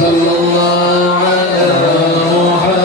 صلى الله على محمد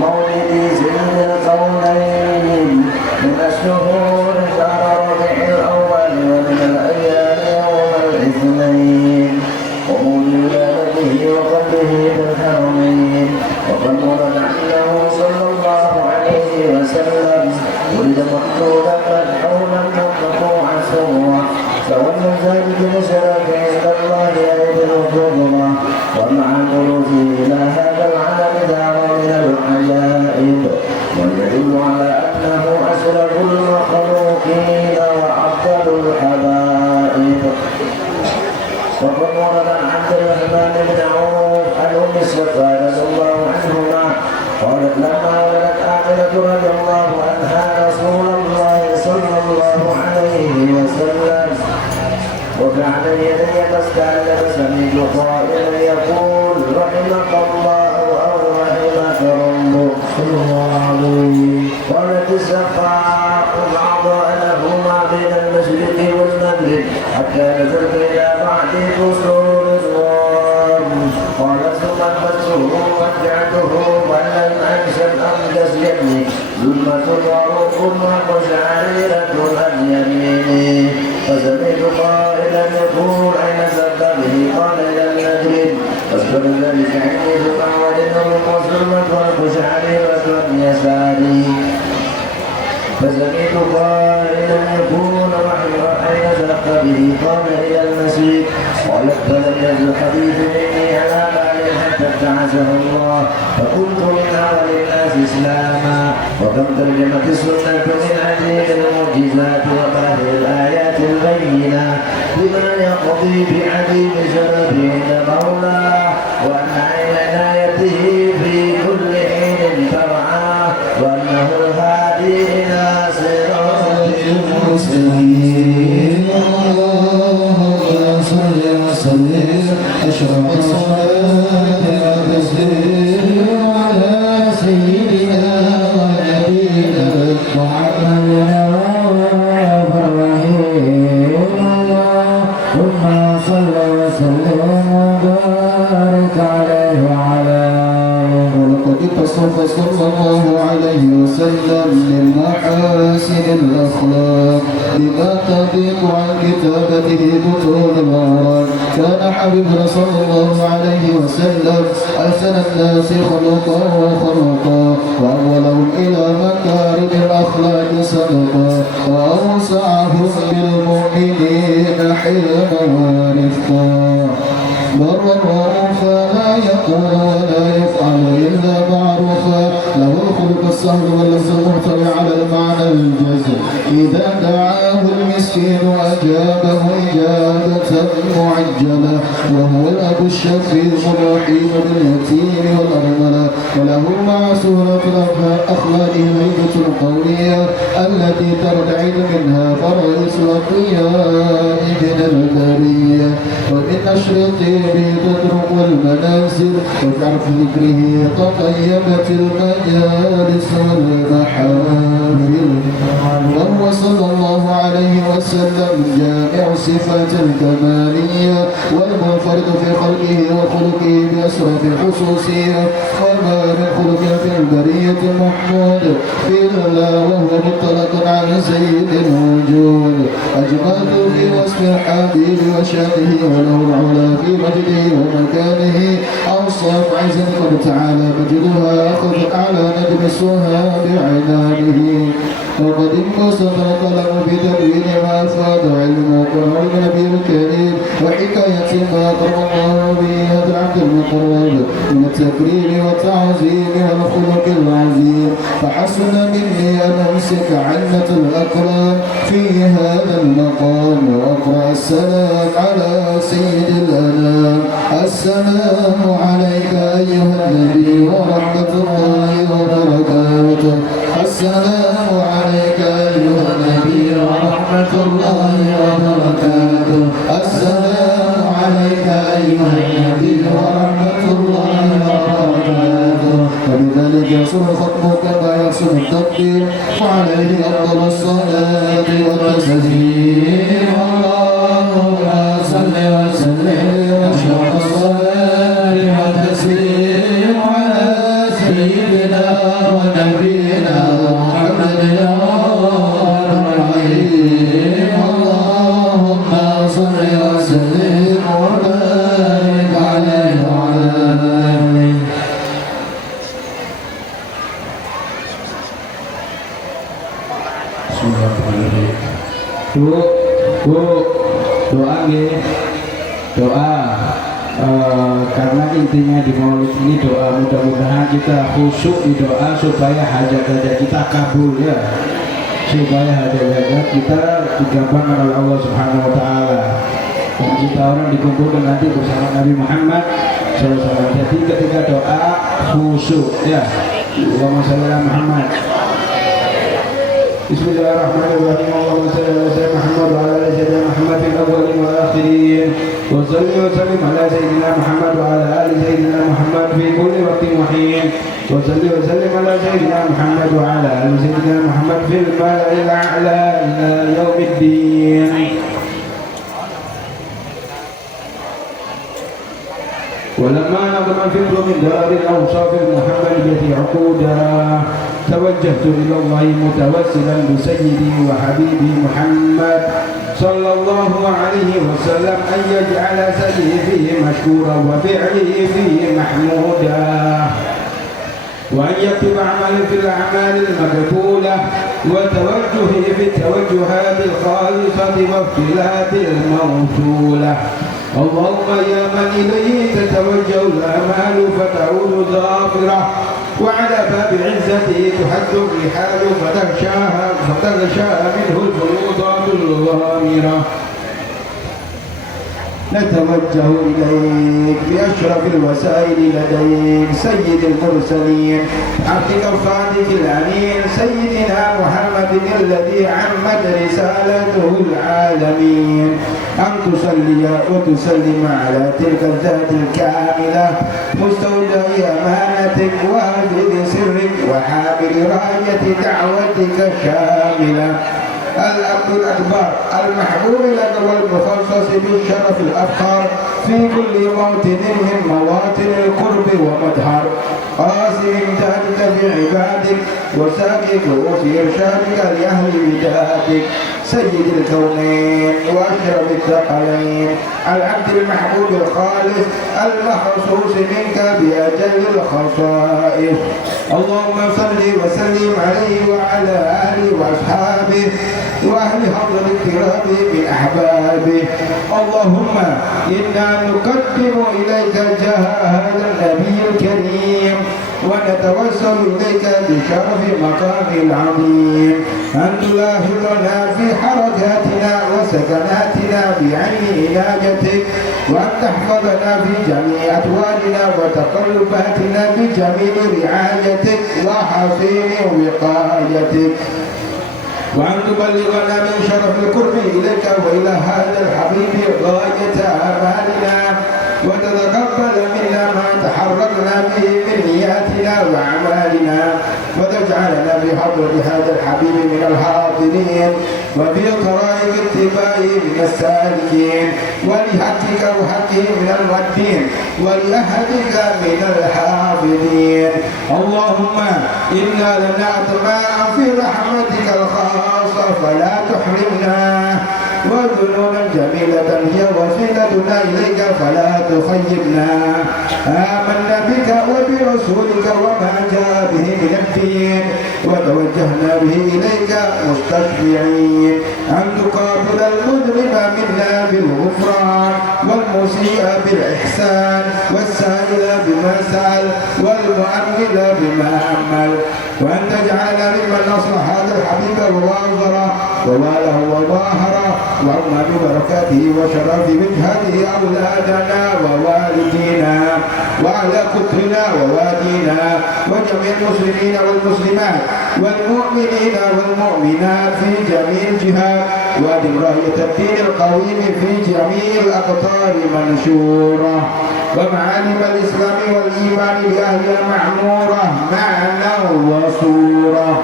مولد سيد الكونين من الشهور شهر ربيع الأول ومن الأيام يوم الاثنين ومولد ولادته وقبله بالحرمين وقد ورد عنه صلى الله عليه وسلم ولد مقتولا مدحونا مقطوعا سوى ذلك بشرف عند الله أيضا الكبرى ومع الخروج إلى هذا العالم دار من العجائب ويدل على أنه أشرف المخلوقين وأفضل الحبائب. وقد ورد عن عبد الرحمن بن عوف عن أم الشفاعة رضي الله عنهما قالت لما ولدت آمنة رضي الله عنها رسول الله صلى الله عليه وسلم وكان يدي فاستعلم سميع قائلا يقول رحمك الله أو رحمك ربك صلى الله عليه. قالت السفاء الأعضاء لهما بين المشرق والمغرب حتى نزلت إلى بعد قصور الروم. قالت ثم انفته وجعته ولم أنشأ أمجس يدي ظلمة وروح وقشعريرة عن يميني فسمعت قائلا يقول أين ذهبت به؟ قال إلى المغرب. فاذكر ذلك عني ثم ولدهم وظلمة وقشعريرة عن يساري. فسمعت قائلا يقول أين ذهبت به؟ قال إلى المسجد. قالت فلم يزل حديث مني على بال حتى ابتعثه الله فكنت من أول الناس إسلاما. وكم ترجمت السنة من عجيب المعجزات وباهر الآيات البينة بما يقضي بعجيب شرف عند مولاه وأن عنايته في كل حين ترعاه وأنه الهادي إلى صراط المستقيم. اللهم صل وسلم أشرف الصلاة والتسليم على سيدنا ونبينا محمد اللهم صل وسلم وبارك عليه وعلى آله. ولقد اتصف صلى الله عليه وسلم للمحاسن الأخلاق لما تضيق عن كتابته بطول الأوراد. كان حبيبنا صلى الله عليه وسلم أحسن الناس خلقا وخلقا وأولهم إلى مكارم الأخلاق سبقا وأوسعهم بالمؤمنين حلما ورفقا. برا رؤوفا لا يقول ولا يفعل إلا معروفا له الخلق السهل واللفظ المرتفع على المعنى الجزم. إذا دعاه المسكين أجابه إجابة معجلة وهو الأب الشفيق الرحيم باليتيم والأرملة وله مع سورة أخلاقه الهيبة القوية التي ترتعد منها فرائس الأطياء من البرية. ومن أشرطه تدرك المنازل وتعرف ذكره تطيبت المجالس والمحافل. وهو صلى الله عليه وسلم جامع صفات الكمالية والمنفرد في خلقه وخلقه بأسرف خصوصية وما من خلق في البرية محمود إلا وهو مطلق عن سيد الوجود. أجملت في وصف الحبيب وشأنه وله العلا في مجده ومكانه أوصاف عز قد تعالى مجدها أخذ أعلى نجم السهى بعنانه. وقد انبسط القلم بتدوين ما أفاد علمه وقرآن النبي الكريم وحكاية ما أكرم الله به هذا العبد المقرب من التكريم والتعظيم والخلق العظيم. فحسن مني أن أمسك عنة الأكرام في هذا المقام وأقرأ السلام على سيد الأنام. السلام عليك أيها النبي ورحمة الله وبركاته. السلام عليك أيها النبي ورحمة الله وبركاته. السلام عليك أيها النبي ورحمة الله وبركاته. وبذلك يصل خطبك كما يصل التقدير وعليه أفضل الصلاة والتسليم. اللهم صل وسلم أشرف الصلاة والتسليم على سيدنا doa. Karena intinya di maulid ini doa, mudah-mudahan kita khusyuk di doa supaya hajat-hajat kita kabul ya, supaya hajat-hajat kita digabungkan oleh Allah Subhanahu Wa Taala. Dan kita orang dikumpulkan nanti bersama Nabi Muhammad SAW. Jadi ketika doa khusyuk ya. Allahumma shalli ala Muhammad. Bismillahirrahmanirrahim. Allahumma shalli ala sayyidina Muhammad wa ala ali sayyidina Muhammad fil awwalin wal akhirin. Wa salli wa sallim ala sayyidina Muhammad wa ala ali sayyidina Muhammad fi kulli waqtin wa hin. Wa salli wa sallim ala sayyidina Muhammad wa ala ali sayyidina Muhammad fil mala'il a'la ila yaumiddin. ولما نظم الفكر من دار الأوصاف المحمدية عقودا توجهت إلى الله متوسلا بسيدي وحبيبي محمد صلى الله عليه وسلم أن يجعل سعيه فيه مشكورا وفعله فيه محمودا وأن يكتب عملي في الأعمال المقبولة وتوجهي في التوجهات الخالصة واختلاف الموصولة. اللهم يا من إليه تتوجه الآمال فتعود ظافرة وعلى باب عزته تحد الرحال فتغشاها منه الفيوضات الغامرة. نتوجه إليك بأشرف الوسائل لديك سيد المرسلين عبدك الصادق الأمين سيدنا محمد الذي عمت رسالته العالمين أن تصلي وتسلم على تلك الذات الكاملة مستودع أمانتك وهذه سرك وحامل راية دعوتك الشاملة العبد الأكبر المحبوب لك والمخصص بالشرف الأفخر في كل موطن من مواطن القرب ومظهر قاسم امتدادك في عبادك وساكك وفي إرشادك لأهل بدايتك سيد الكونين وأشرف الثقلين العبد المحبوب الخالص المخصوص منك بأجل الخصائص. اللهم صل وسلم عليه وعلى آله وأصحابه وأهل حضر الكرام من أحبابه. اللهم إنا نقدم إليك جاه هذا النبي الكريم ونتوسل إليك بشرف مقام العظيم أن تلاحظنا في حركاتنا وسكناتنا بعين عنايتك وأن تحفظنا في جميع أطوالنا وتقلباتنا بجميل رعايتك وحصين وقايتك وأن تبلغنا من شرف القرب إليك وإلى هذا الحبيب غاية آمالنا وتتقبل منا ما تحركنا به من نياتنا وأعمالنا وتجعلنا بحضرة هذا الحبيب من الحاضرين وفي طرائق اتباعه من السالكين ولحقك وحقه من المؤدين ولأهلك من الحافظين. اللهم إنا لنا أطماع في رحمتك الخاصة فلا تحرمنا وذنوبا جميلة هي وسيلتنا إليك فلا تخيبنا. آمنا بك وبرسولك وما جاء به من الدين وتوجهنا به إليك مستشفعين أن تقابل المذنب منا بالغفران والمسيء بالإحسان والسائل بما سأل والمؤمل بما أمل وأن تجعلنا ممن نصر هذا الحبيب ووازره وواله وظاهره وأما ببركاته وشرف وجهته أولادنا ووالدينا وعلى كترنا ووادينا وجميع المسلمين والمسلمات والمؤمنين والمؤمنات في جميع الجهات وأدم راية الدين القويم في جميع الأقطار منشورة ومعالم الإسلام والإيمان بأهلها معمورة معنى وصورة.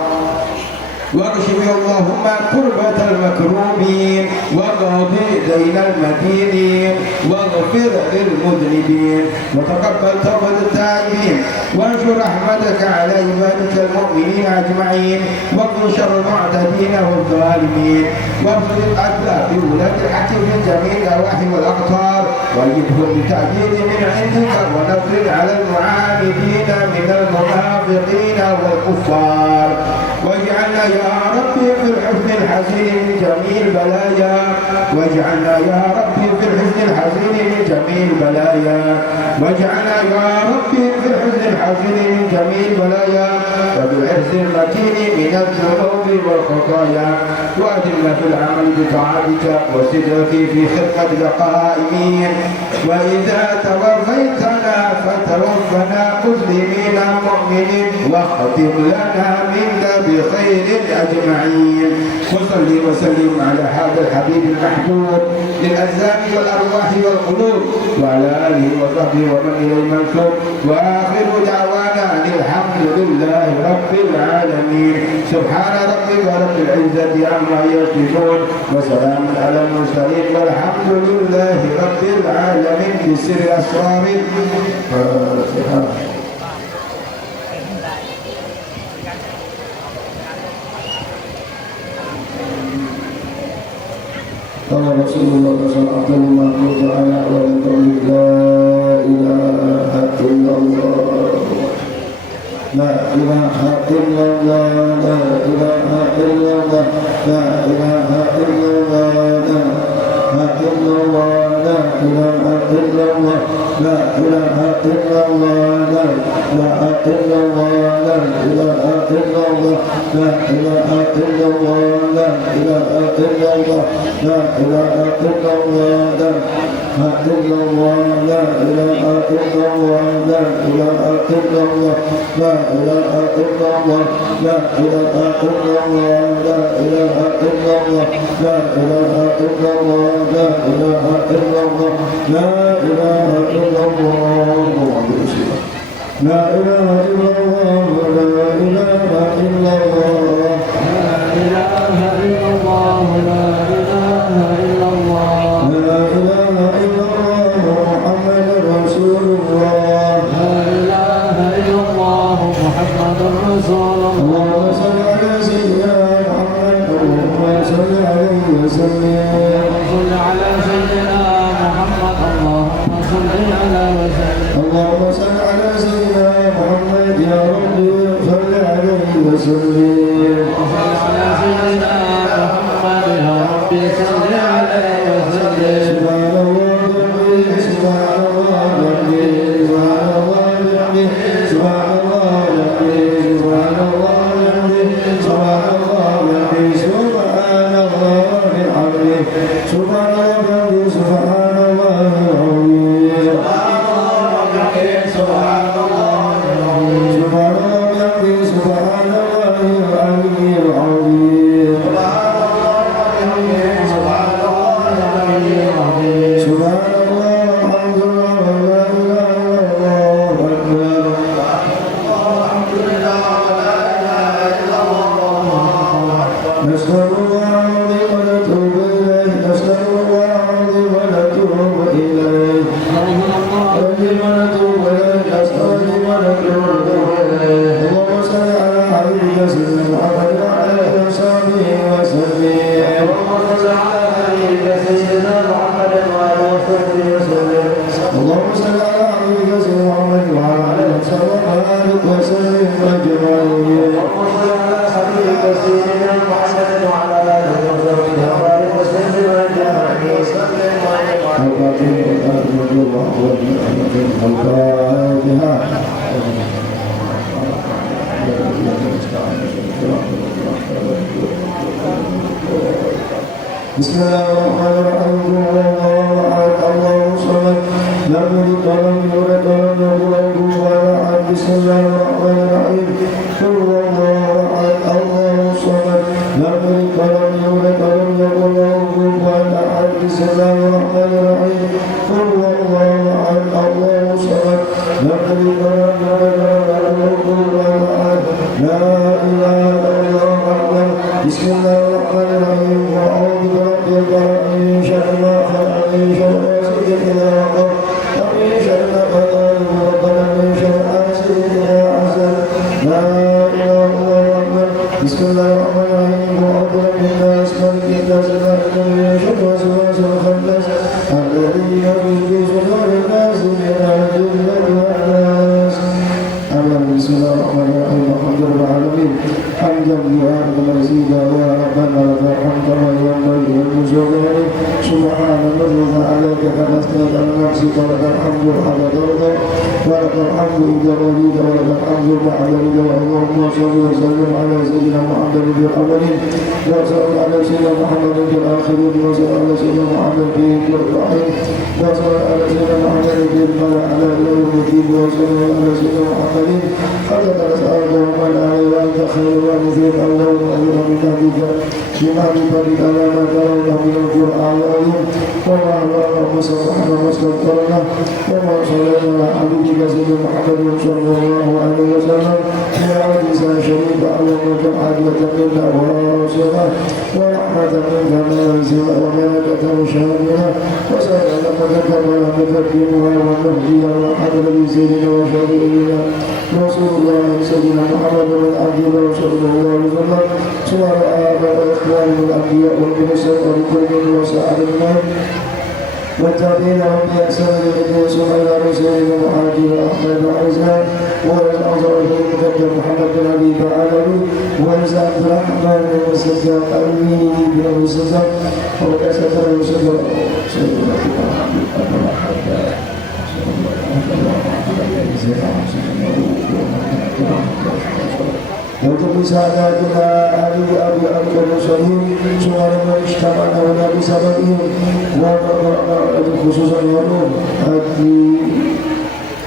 واكشف اللهم كربة المكروبين وقضي دين المدينين واغفر للمذنبين وتقبل توبة التائبين وانشر رحمتك على عبادك المؤمنين أجمعين واقض شر المعتدين والظالمين وابسط العدل بولاة الحق في جميع النواحي والأقطار وأيدهم بتأييد من عندك ونصر على المعاندين من المنافقين والكفار واجعلنا يا ربي في الحزن الحزين من جميع البلايا واجعلنا يا ربي في الحزن الحزين من جميع البلايا واجعلنا يا ربي في الحزن الحزين من جميع البلايا وبالعز المتين من الذنوب والخطايا وأدلنا في العمل بطاعتك وصدق في خدمة القائمين وإذا توفيتنا فتوفنا مسلمين مؤمنين واختم لنا منك بخير أجمعين وصل وسلم على هذا الحبيب المحبوب للأجسام والأرواح والقلوب وعلى آله وصحبه ومن إليه المنسوب وآخر دعوانا أن الحمد لله رب العالمين سبحان ربك رب العزة عما يصفون وسلام على المرسلين والحمد لله رب العالمين بسر أسرار قال رسول الله صلى الله عليه وسلم تعالى ولقول لا إله إلا الله لا إله إلا الله لا إله إلا الله لا إله إلا الله لا إله إلا الله لا إله إلا الله لا إله إلا الله لا إله إلا الله لا إله إلا الله لا إله إلا الله لا إله إلا الله لا إله إلا الله لا إلا الله لا إله إلا الله لا إله إلا الله لا إله إلا الله لا إله إلا الله لا إله إلا الله لا إله إلا الله لا إله إلا الله لا إله إلا الله لا إله إلا الله لا إله إلا الله لا إله إلا الله لا إله إلا الله لا إله إلا الله محمد رسول الله لا إله إلا الله محمد رسول الله اللهم صل على سيدنا محمد اللهم صل عليه وسلم صل على سيدنا محمد اللهم صل على وسلم اللهم صل على سيدنا محمد يا ربي صل عليه وسلم صل على سيدنا محمد يا ربي صل عليه وسلم سبحان الله وبحمده سبحان الله وبحمده سبحان الله وبحمده سبحان الله وبحمده سبحان الله وبحمده سبحان الله وبحمده سبحان الله وبحمده سبحان الله العظيم سبحان الله وبحمده سبحان الله العلي العظيم سبحان الله سبحان الله الحمد لله لا إله إلا الله أكبر الحمد لله لا إله إلا الله نسأل الله ونتوب إليه نسأل الله ونتوب إليه ونتوب إليه نسأل ونتوب إليه اللهم صل على حبيبك سيدنا محمد وعلى آله وصحبه وسلم اللهم صل على حبيبك سيدنا محمد وعلى آله وصحبه وسلم اللهم صل على حبيبك سيدنا محمد وعلى آله وصحبه وسلم أجمعين اللهم صل على حبيبك سيدنا محمد وعلى آله وصحبه وسلم بسم الله الرحمن الرحيم الله أحد الله الصمد لم يلد ولم يولد ولم يكن له كفوا أحد بسم الله الرحمن الرحيم قل هو الله أحد الله الصمد لم يلد ولم يولد ولم يكن له كفوا أحد بسم الله الرحمن الرحيم قل هو الله أحد الله الصمد لم يلد ولم يولد ولم يكن له كفوا أحد لا إله إلا الله بسم الله الرحمن الرحيم وأعوذ برب الفلق من شر ما خلق من شر غاسق إذا وقب ومن شر النفاثات في العقد من شر حاسد إذا حسد لا إله إلا الله بسم الله الرحمن الرحيم وأعوذ برب الناس مالك الناس إله الذي شر وسواس الخناس الذي يخرج في صدور الناس من الجنة والناس تكلمنا عن نفسك ولك الحمد على ذلك ولك الحمد إذا رضيت ولك الحمد بعد رضا اللهم صل وسلم على سيدنا محمد في الأولين وصل على سيدنا محمد في الآخرين وصل على سيدنا محمد في الأربعين وصل على سيدنا محمد في الملأ على يوم الدين وصل على سيدنا محمد حتى نسألك ومن عليه وأنت خير وارثين اللهم أمر من هديك بمعرفتك على ما ترون من القرآن العظيم وما اللهم صلحنا واستغفرنا وما صلينا على حبيبك سيدنا محمد صلى الله عليه وسلم في حديث شريف اللهم كن عدوة منا ورسولنا ورحمة منك نازلة وبركة شاملة وسلامة كما تكرمها ونهديها وحضر بسيدنا وشفيعنا رسول الله سيدنا محمد بن عبد الله صلى الله عليه وسلم سوى آباء الإخوان والأنبياء والمرسل ولكل وسائر النار والتابعين لهم بإحسان إلى إلى رسولنا محمد أحمد وعزام والأنصار المقدم محمد بن أبي بعلوي وعز عبد الرحمن بن مسلم أمين بن أبي سلمة وكاسة المسلم سيدنا untuk misalnya kita ahli al-Muslim suara mengistaman awal sahabat ini khususnya Yunus hati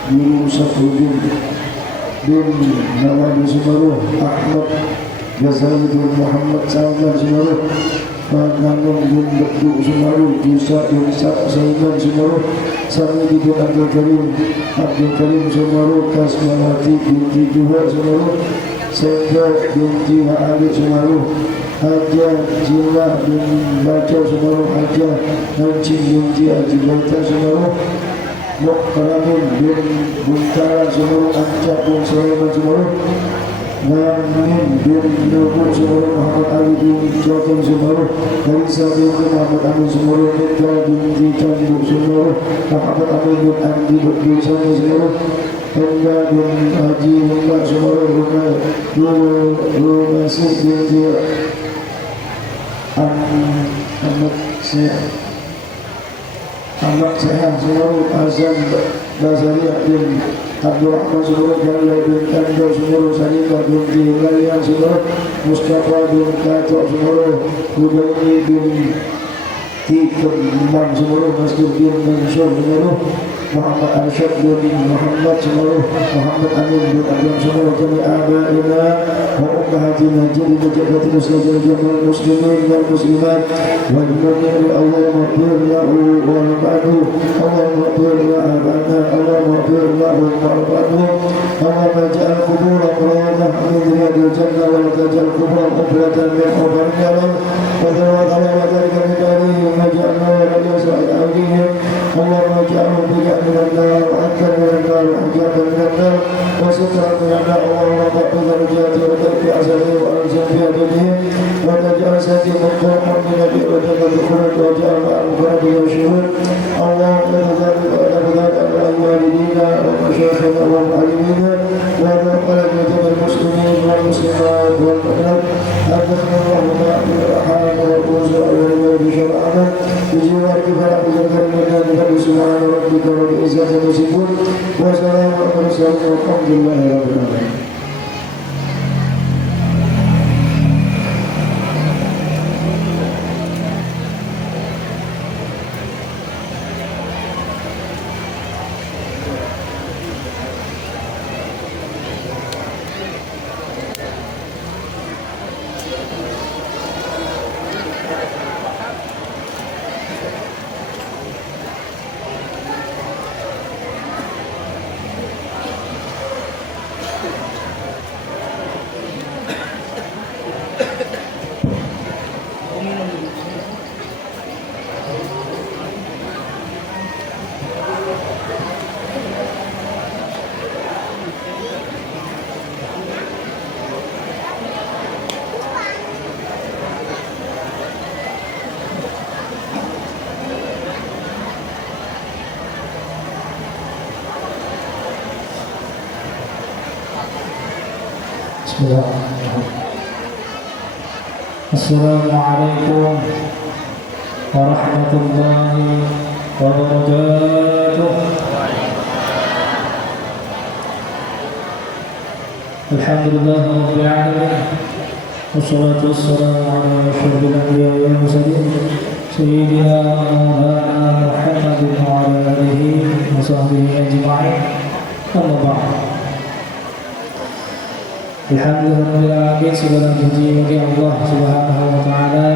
Guru Safruddin bin Nawab Sumaruh Ahmad Ghazali bin Muhammad Salman Sumaruh Namun bin Bekdu Sumaruh Yusa bin Saiman Sumaruh Sami bin Abdul Karim Sumaruh Kasmawati binti Juha Sumaruh Sehingga binti Ha'ali Sumaruh Haja Jila bin Baca Sumaruh Haja Nancing binti Haji Baita Sumaruh Mukhramin bin Buntara Sumaruh Ancak bin Sulaiman Sumaruh Namin bin Nubuh Sumaruh Muhammad Ali bin Jotim Sumaruh Kalisa bin Muhammad Amin Sumaruh Nita binti Canduk Sumaruh Muhammad Amin bin Andi bin Sani Sumaruh Henda bin Haji Henda Sumaruh Rumasi binti Ahmad Sehan Sumaruh Azam Bazaria bin Abdul Rahman Sumaruh Jalal bin Kandar Sumaruh Salimah binti Hilalian Sumaruh Mustafa bin Kato Sumaruh Hudaini bin Tikman Sumaruh Masjid bin Mansur Sumaruh Muhammad Arsyad bin Muhammad Sumaruh Muhammad Amin bin Abdul Sumaruh Jami Abaina wa Ummahatina Jadi Mujabat Muslim Jamal Muslimin wal Muslimat wal Mu'min Allahumma gfir lahu wa rab'anhu Allahumma gfir la'abana Allahumma gfir lahu wa rab'anhu Allahumma ja'al kubura quradah min riyadil jannah wa tajal kubura qufratan min hubar jalan wa zawad Allah wa dhalika min alihim wa ja'alna wa riyasai awlihim Allahumma ja'alhu bija'al من النار وأكثر من النار وحجابا من النار وسترا من النار اللهم اغفر درجاته وترفع أسره وأنزل في أجلهم وتجعل سيدي مقوما من نبي وجنة الخلد وجعل المفرد والشهود اللهم ذلك ولك على والدينا ومشايخنا والمعلمين وذكر جميع المسلمين والمسلمات والمؤمنات أدخلنا اللهم بالرحمن والرزق والنور بشرعنا بجوارك فلا بذكر منا بفضل سبحان ربك رب العزة عما يصفون وسلام على المرسلين والحمد لله رب العالمين. Assalamualaikum warahmatullahi wabarakatuh. Alhamdulillah rabbil alamin. Wassalatu wassalamu ala asyrofil anbiya'i wal mursalin sayyidina Maulana Muhammadin wa ala alihi wa sahbihi ajma'in. Amma ba'd. Alhamdulillah, segala puji bagi Allah Subhanahu wa taala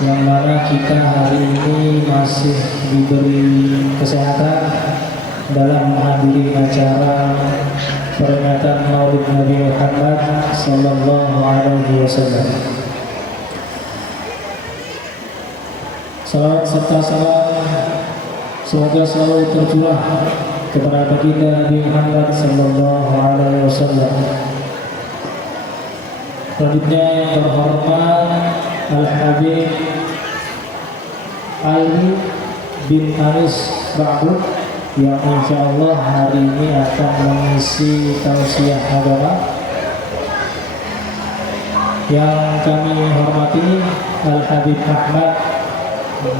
yang mana kita hari ini masih diberi kesehatan dalam menghadiri acara peringatan Maulid Nabi Muhammad sallallahu alaihi wasallam. Salawat serta salam semoga selalu tercurah kepada baginda Nabi Muhammad sallallahu alaihi wasallam. Selanjutnya yang terhormat Al-Habib Ali bin Aris Ba'bud yang insya Allah hari ini akan mengisi tausiah agama. Yang kami hormati Al-Habib Ahmad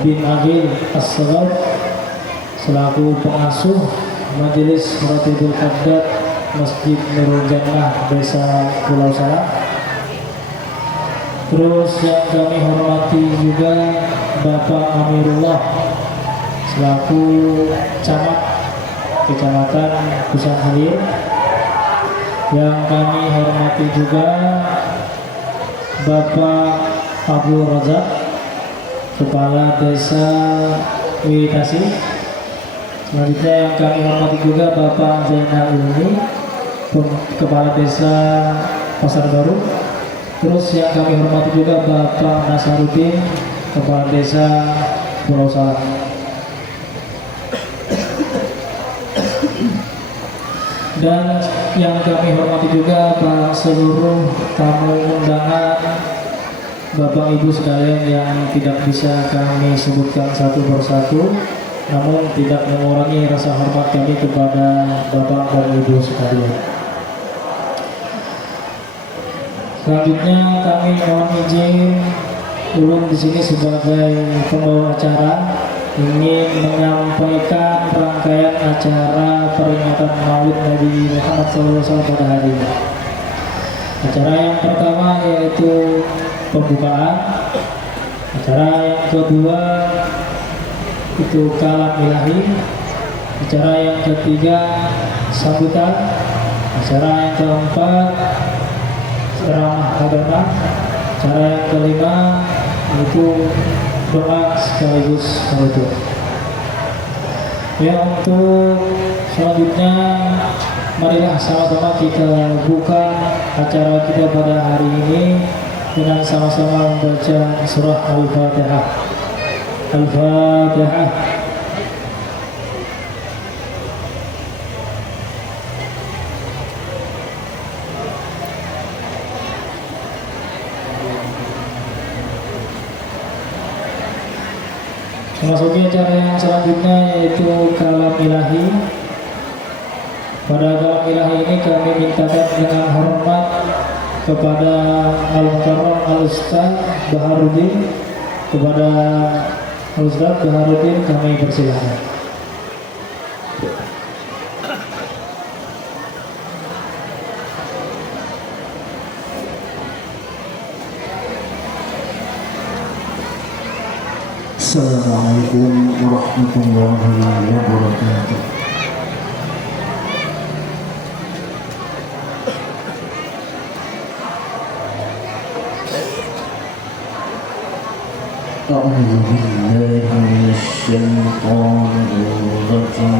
bin Agil As-Salam selaku pengasuh Majelis Ratibul Haddad Masjid Nurul Jannah Desa Pulau Salam. Terus yang kami hormati juga Bapak Amirullah selaku camat Kecamatan Pusat Halir. Yang kami hormati juga Bapak Abdul Razak Kepala Desa Wiwitasi. Selanjutnya yang kami hormati juga Bapak Zainal Ulmi Kepala Desa Pasar Baru. Terus yang kami hormati juga Bapak Nasaruddin Kepala Desa Pulau Salam. Dan yang kami hormati juga Pak seluruh tamu undangan, Bapak Ibu sekalian yang tidak bisa kami sebutkan satu persatu, namun tidak mengurangi rasa hormat kami kepada Bapak dan Ibu sekalian. Selanjutnya kami mohon izin ulun di sini sebagai pembawa acara ingin menyampaikan rangkaian acara peringatan Maulid Nabi Muhammad SAW pada hari ini. Acara yang pertama yaitu pembukaan, acara yang kedua itu kalam ilahi, acara yang ketiga sambutan, acara yang keempat ceramah agama, cara yang kelima itu doa sekaligus penutup. Ya, untuk selanjutnya marilah sama-sama kita buka acara kita pada hari ini dengan sama-sama membaca surah Al-Fatihah. Al-Fatihah. Memasuki acara yang selanjutnya yaitu kalam ilahi. Pada kalam ilahi ini kami mintakan dengan hormat kepada Al-Mukarram Al-Ustaz Baharudin. Kepada Al-Ustaz Baharudin kami persilakan. Assalamualaikum warahmatullahi wabarakatuh. A'udzu billahi minasy syaithanir rajim.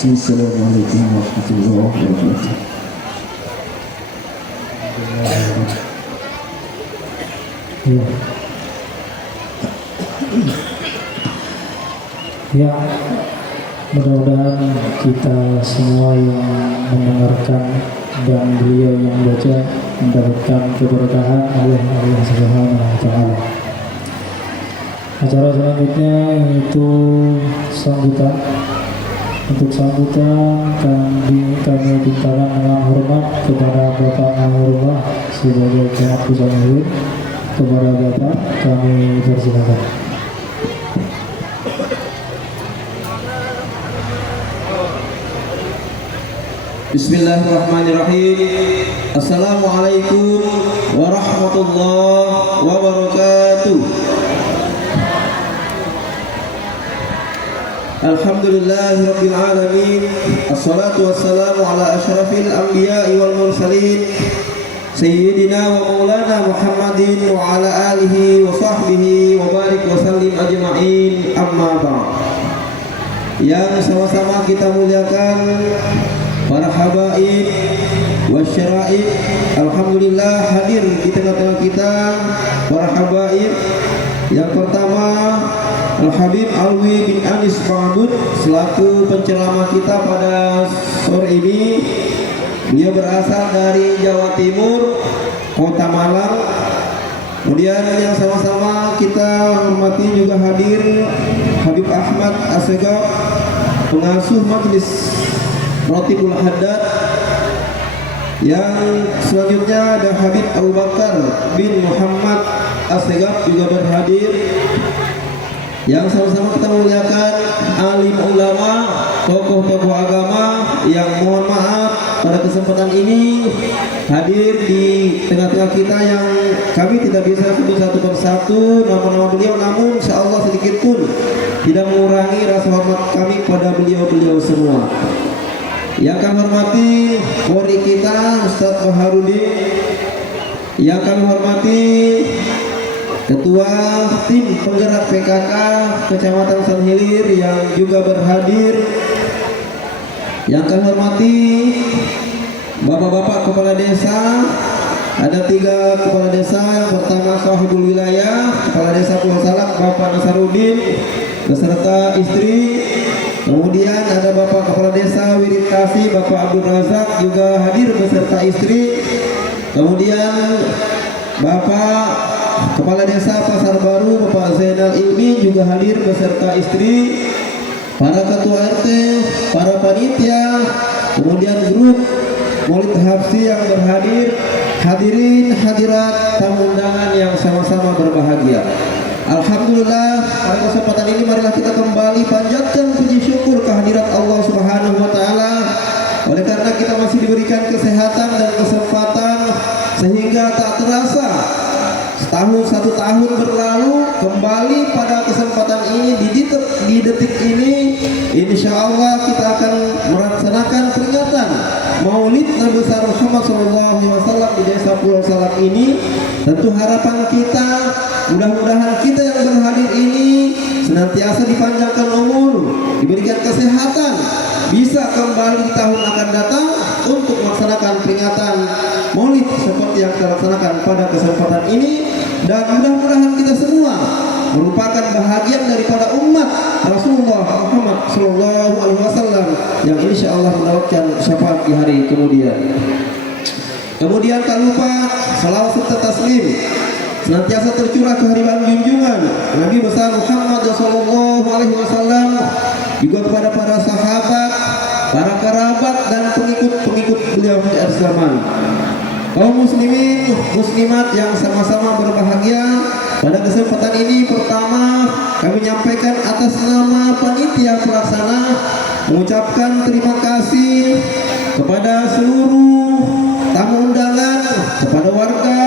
Assalamualaikum warahmatullahi wabarakatuh. Ya. Ya, mudah-mudahan kita semua yang mendengarkan dan beliau yang baca mendapatkan keberkahan oleh Allah Subhanahu wa taala. Acara selanjutnya yaitu sambutan. Untuk sambutan kami bintangkan dengan hormat kepada Bapak Naurullah sebagai Camat Kusamahir. Kepada Bapak kami persilakan. Bismillahirrahmanirrahim. Assalamualaikum warahmatullahi wabarakatuh. Alhamdulillahirabbil alamin. Assalatu wassalamu ala asyrafil anbiya'i wal mursalin Sayyidina wa maulana Muhammadin wa ala alihi wa sahbihi wa barik wa sallim ajma'in, amma ba'd. Yang sama-sama kita muliakan para habaib wasyara'ib, alhamdulillah hadir di tengah-tengah kita para habaib. Yang pertama Al-Habib Alwi bin Anis Mahmud selaku penceramah kita pada sore ini. Dia berasal dari Jawa Timur, Kota Malang. Kemudian yang sama-sama kita hormati juga hadir Habib Ahmad Assegaf, pengasuh Majelis Rotibul Haddad. Yang selanjutnya ada Habib Abu Bakar bin Muhammad Assegaf juga berhadir. Yang sama-sama kita muliakan alim ulama, tokoh-tokoh agama yang mohon maaf pada kesempatan ini hadir di tengah-tengah kita yang kami tidak bisa sebut satu persatu nama-nama beliau, namun insyaallah sedikit pun tidak mengurangi rasa hormat kami pada beliau-beliau semua. Yang kami hormati qori kita Ustadz Baharudin, yang kami hormati Ketua Tim Penggerak PKK Kecamatan Sanhilir yang juga berhadir. Yang kami hormati Bapak-bapak Kepala Desa. Ada 3 Kepala Desa. Yang pertama Sahibul Wilayah Kepala Desa Pulau Salak Bapak Nasarudin beserta istri. Kemudian ada Bapak Kepala Desa Wirid Kasih Bapak Abdul Razak juga hadir beserta istri. Kemudian Bapak Kepala Desa Pasar Baru Bapak Zainal Ilmi juga hadir beserta istri. Para ketua RT, para panitia, kemudian grup Maulid Hafsi yang berhadir, hadirin hadirat tamu undangan yang sama-sama berbahagia. Alhamdulillah, pada kesempatan ini marilah kita kembali panjatkan puji syukur kehadirat Allah Subhanahu wa taala. Oleh karena kita masih diberikan kesehatan dan kesempatan sehingga tak terasa setahun 1 tahun berlalu, kembali pada kesempatan ini di detik ini insya Allah kita akan melaksanakan peringatan Maulid Nabi besar Muhammad SAW di Desa Pulau Salak ini. Tentu harapan kita mudah-mudahan kita yang berhadir ini senantiasa dipanjangkan umur, diberikan kesehatan, bisa kembali di tahun akan datang untuk melaksanakan peringatan Maulid seperti yang kita laksanakan pada kesempatan ini. Dan mudah-mudahan kita semua merupakan bahagian daripada umat Rasulullah Muhammad SAW yang insya Allah mendapatkan syafaat di hari kemudian. Kemudian tak lupa salawat serta taslim senantiasa tercurah kehadiran junjungan Nabi besar Muhammad SAW juga kepada para sahabat, para kerabat dan pengikut-pengikut beliau di akhir zaman. Kaum muslimin muslimat yang sama-sama berbahagia, pada kesempatan ini pertama kami menyampaikan atas nama panitia pelaksana mengucapkan terima kasih kepada seluruh tamu undangan, kepada warga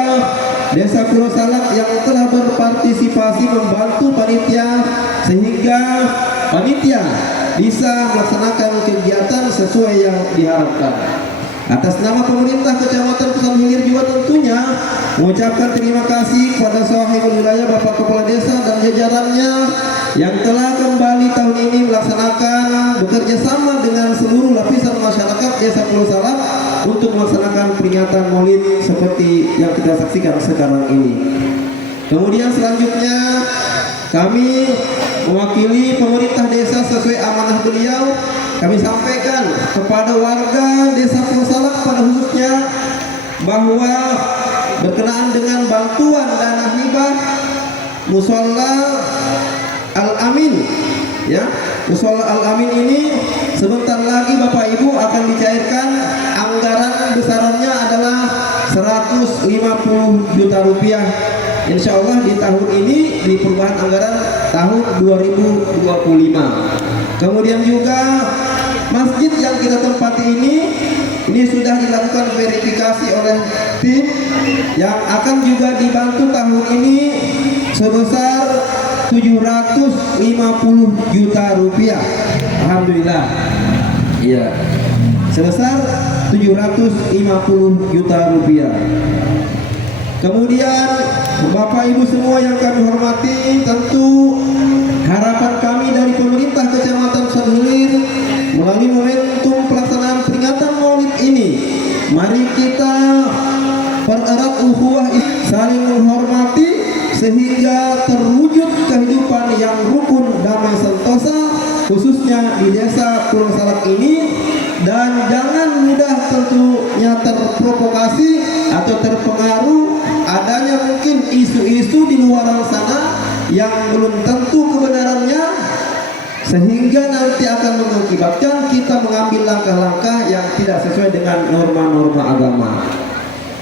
Desa Pulau Salak yang telah berpartisipasi membantu panitia sehingga panitia bisa melaksanakan kegiatan sesuai yang diharapkan. Atas nama pemerintah Kecamatan Sanhilir juga tentunya mengucapkan terima kasih kepada Sahibul Wilayah Bapak Kepala Desa dan jajarannya yang telah kembali tahun ini melaksanakan bekerja sama dengan seluruh Desa Pulau Salak untuk melaksanakan peringatan Maulid seperti yang kita saksikan sekarang ini. Kemudian selanjutnya kami mewakili pemerintah desa sesuai amanah beliau, kami sampaikan kepada warga Desa Pulau Salak pada khususnya bahwa berkenaan dengan bantuan dana hibah Musholla Al-Amin, ya, Musholla Al-Amin ini sebentar lagi Bapak Ibu akan dicairkan. Anggaran besarannya adalah 150 juta rupiah. Insya Allah di tahun ini di perubahan anggaran tahun 2025. Kemudian juga masjid yang kita tempati ini sudah dilakukan verifikasi oleh tim yang akan juga dibantu tahun ini sebesar 750 juta rupiah. Alhamdulillah. Iya. Sebesar 750 juta rupiah. Kemudian Bapak Ibu semua yang kami hormati, tentu harapan kami dari pemerintah Kecamatan Sanhilir melalui momentum pelaksanaan peringatan Maulid ini, mari kita pererat ukhuwah, saling menghormati sehingga terwujud kehidupan yang rukun, damai, sentosa khususnya di Desa Pulau Salak ini. Dan jangan mudah tentunya terprovokasi atau terpengaruh adanya mungkin isu-isu di luar sana yang belum tentu kebenarannya, sehingga nanti akan mengakibatkan kita mengambil langkah-langkah yang tidak sesuai dengan norma-norma agama.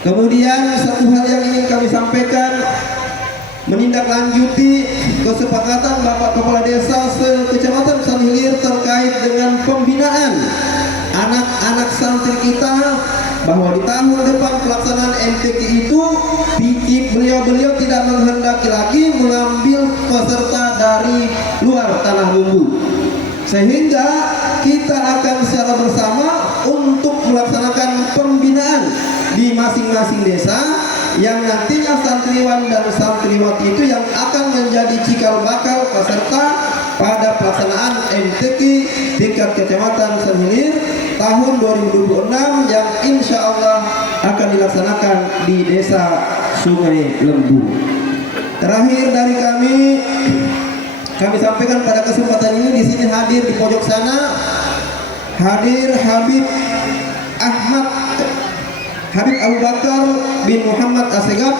Kemudian satu hal yang ingin kami sampaikan, menindaklanjuti kesepakatan Bapak Kepala Desa Kecamatan Sanhilir terkait dengan pembinaan anak-anak santri kita, bahwa di tahun depan pelaksanaan MTQ itu beliau tidak menghendaki lagi mengambil peserta dari luar Tanah Bumbu, sehingga kita akan secara bersama untuk melaksanakan pembinaan di masing-masing desa, yang nantinya santriwan dan santriwati itu yang akan menjadi cikal bakal peserta pada pelaksanaan MTQ tingkat Kecamatan Sanhilir tahun 2026 yang insya Allah akan dilaksanakan di Desa Sungai Lembu. Terakhir dari kami sampaikan pada kesempatan ini, di sini hadir di pojok sana hadir Habib Abu Bakar bin Muhammad Assegaf.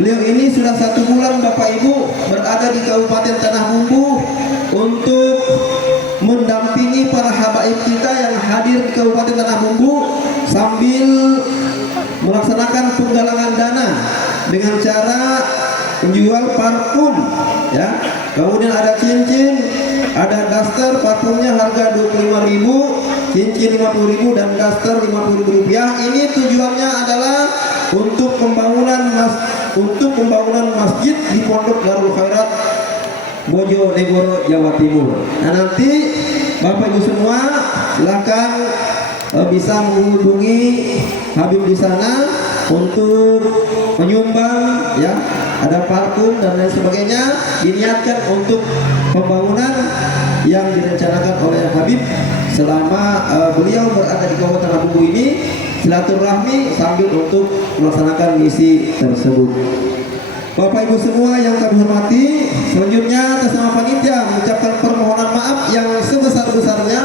Beliau ini sudah 1 bulan Bapak Ibu berada di Kabupaten Tanah Bumbu untuk mendampingi para habaib kita yang hadir di Kabupaten Tanah Bumbu sambil melaksanakan penggalangan dana dengan cara menjual parfum, ya. Kemudian ada cincin, ada daster, parfumnya harga 25.000, cincin 50.000 dan daster 50.000 rupiah. Ini tujuannya adalah untuk pembangunan masjid di Pondok Darul Khairat Bojonegoro, Jawa Timur. Nah, nanti Bapak Ibu semua silakan bisa menghubungi Habib di sana untuk menyumbang, ya, ada parfum dan lain sebagainya, diniatkan untuk pembangunan yang direncanakan oleh Habib selama beliau berada di Kabupaten Tanah Bumbu ini, silaturahmi sambil untuk melaksanakan misi tersebut. Bapak Ibu semua yang kami hormati, selanjutnya atas nama panitia mengucapkan permohonan maaf yang sebesar-besarnya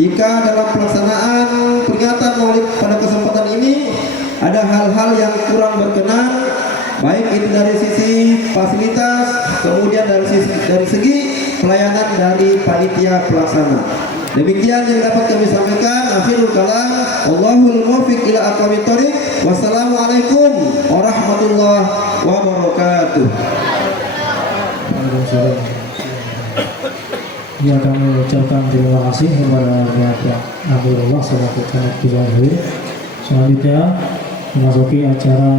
jika dalam pelaksanaan peringatan Maulid pada kesempatan ini ada hal-hal yang kurang berkenan, baik itu dari sisi fasilitas, kemudian dari segi pelayanan dari panitia pelaksana. Demikian yang dapat kami sampaikan. Akhirul kalam, Allahul muwaffiq ila aqwamit thoriq. Wassalamualaikum warahmatullahi wabarakatuh. Ya, kami ucapkan terima kasih kepada Bapak Abdullah selaku Ketua Hadirin. Selanjutnya memasuki acara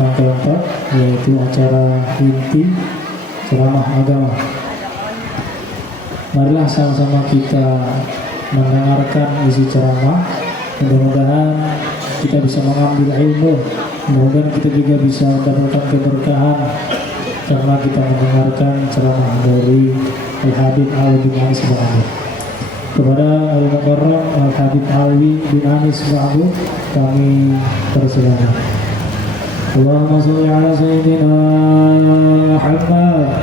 yang keempat, yaitu acara inti ceramah agama. Marilah sama-sama kita mendengarkan isi ceramah. Mudah-mudahan kita bisa mengambil ilmu. Mudah-mudahan kita juga bisa mendapatkan keberkahan karena kita mendengarkan ceramah dari Al-Habib Al bin Anis Muhammad. Kepada Al-Mukarram Al-Habib Alwi bin Anis Ma'bud kami persilakan. Allahumma sholli ala Sayyidina Muhammad.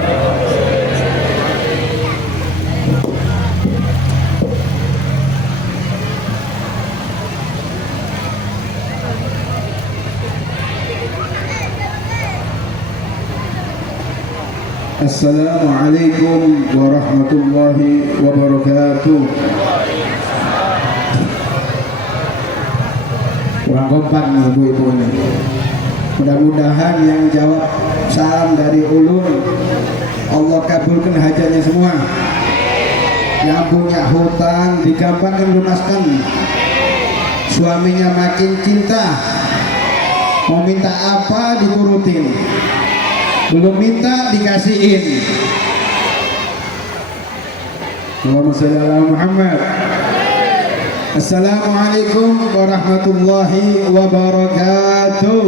Assalamualaikum warahmatullahi wabarakatuh. Kurang kompak nih ibu-ibu ini. Mudah-mudahan yang jawab salam dari ulun Allah kabulkan hajatnya semua. Yang punya hutang digampangkan lunaskan. Suaminya makin cinta, mau minta apa diturutin, belum minta dikasihin. Allahumma shalli ala Muhammad. Assalamualaikum warahmatullahi wabarakatuh.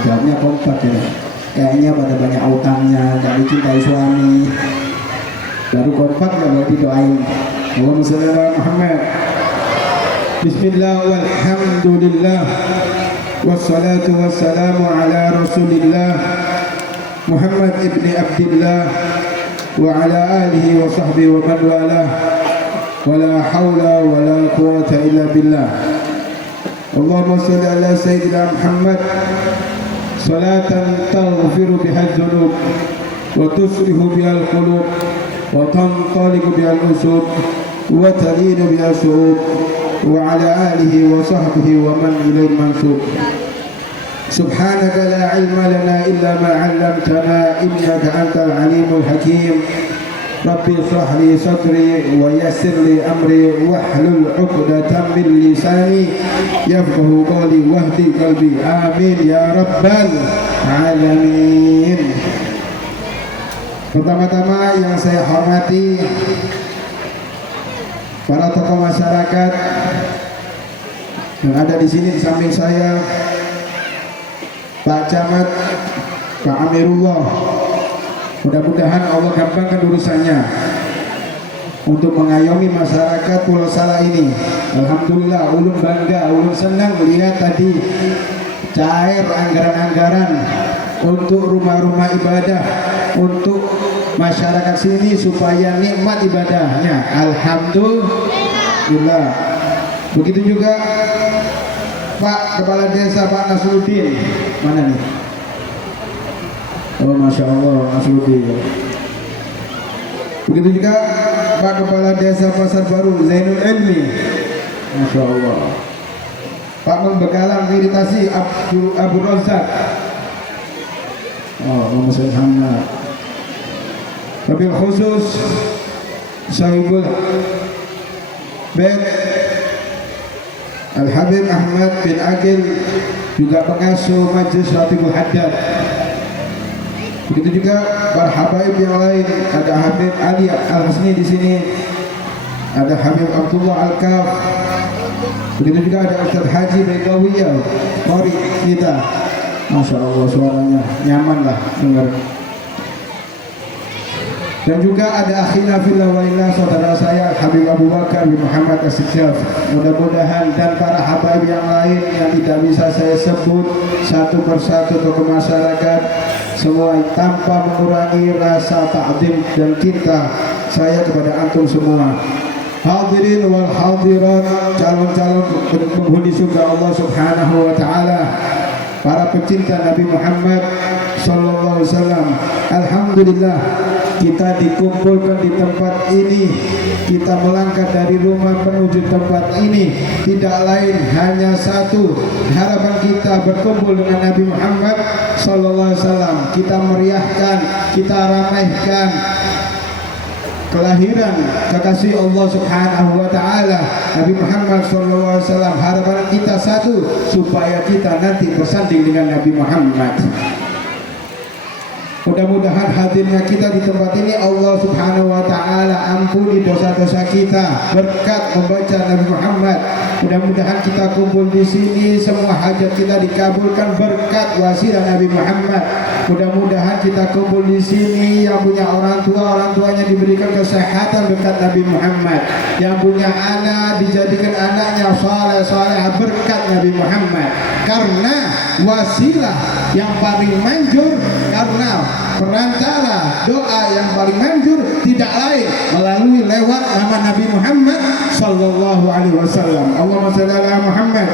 Jawabnya kompak ya. Kayaknya pada banyak utangnya, gak dicintai suami. Baru kompak gak berarti doain. Allahumma shalli ala Muhammad. Bismillah walhamdulillah wassalatu wassalamu ala rasulillah Muhammad ibn Abdillah wa ala alihi wa sahbihi wa man walah wa la hawla wa la quwwata illa billah. Allahumma salli ala sayyidina Muhammad salatan taghfiru biha dhunub wa tusrihu biha al-qulub wa tantaliqu biha al-usud wa talinu biha al-su'ud وعلى آله وصحبه ومن إليه منسوب. سبحانك لا علم لنا إلا ما علمتنا إنك أنت العليم الحكيم. ربي اشرح لي صدري ويسر لي أمري واحلل عقدة من لساني يفقه قولي واهدي قلبي آمين يا رب العالمين. Pertama-tama yang saya hormati para tokoh masyarakat yang ada di sini di samping saya, Pak Camat, Pak Amirullah. Mudah-mudahan Allah gampangkan urusannya untuk mengayomi masyarakat Pulau Salah ini. Alhamdulillah, ulun bangga, ulun senang lihat tadi cair anggaran-anggaran untuk rumah-rumah ibadah, untuk masyarakat sini supaya nikmat ibadahnya. Alhamdulillah. Begitu juga Pak Kepala Desa Pak Nasruddin. Mana nih? Oh, Masya Allah, Nasruddin. Begitu juga Pak Kepala Desa Pasar Baru Zainul Ilmi. Masya Allah. Pak Pembekalan Iritasi Abu Razak. Oh, Muhammad Muhammad. Wabil khusus Sahibul Bait Al-Habib Ahmad bin Agil, juga pengasuh Majlis Ratibul Haddad. Begitu juga para habaib yang lain, ada Habib Ali Al-Hasni di sini, ada Habib Abdullah Al-Kaf. Begitu juga ada Ustaz Haji Baikawiyah, mari kita. Masya Allah, suaranya nyaman lah dengar. Dan juga ada akhina fillah walillah, saudara saya Habib Abu Bakar bin Muhammad As-Sijaf. Mudah-mudahan dan para habaib yang lain yang tidak bisa saya sebut satu persatu tokoh masyarakat, semua tanpa mengurangi rasa ta'zim dan cinta saya kepada antum semua. Hadirin wal hadirat, calon-calon penghuni surga Allah Subhanahu wa taala, para pecinta Nabi Muhammad sallallahu alaihi wasallam. Alhamdulillah, kita dikumpulkan di tempat ini, kita melangkah dari rumah menuju tempat ini tidak lain hanya satu, harapan kita berkumpul dengan Nabi Muhammad sallallahu alaihi wasallam. Kita meriahkan, kita ramaikan kelahiran kekasih Allah Subhanahu wa taala Nabi Muhammad sallallahu alaihi wasallam. Harapan kita satu, supaya kita nanti bersanding dengan Nabi Muhammad. Mudah-mudahan hadirnya kita di tempat ini Allah Subhanahu wa taala ampuni dosa-dosa kita berkat membaca Nabi Muhammad. Mudah-mudahan kita kumpul di sini semua hajat kita dikabulkan berkat wasilah Nabi Muhammad. Mudah-mudahan kita kumpul di sini yang punya orang tuanya diberikan kesehatan berkat Nabi Muhammad. Yang punya anak dijadikan anaknya saleh berkat Nabi Muhammad. Karena wasilah yang paling manjur, karena perantara doa yang paling manjur tidak lain melalui lewat nama Nabi Muhammad sallallahu alaihi wasallam. Allahumma shalli ala Muhammad.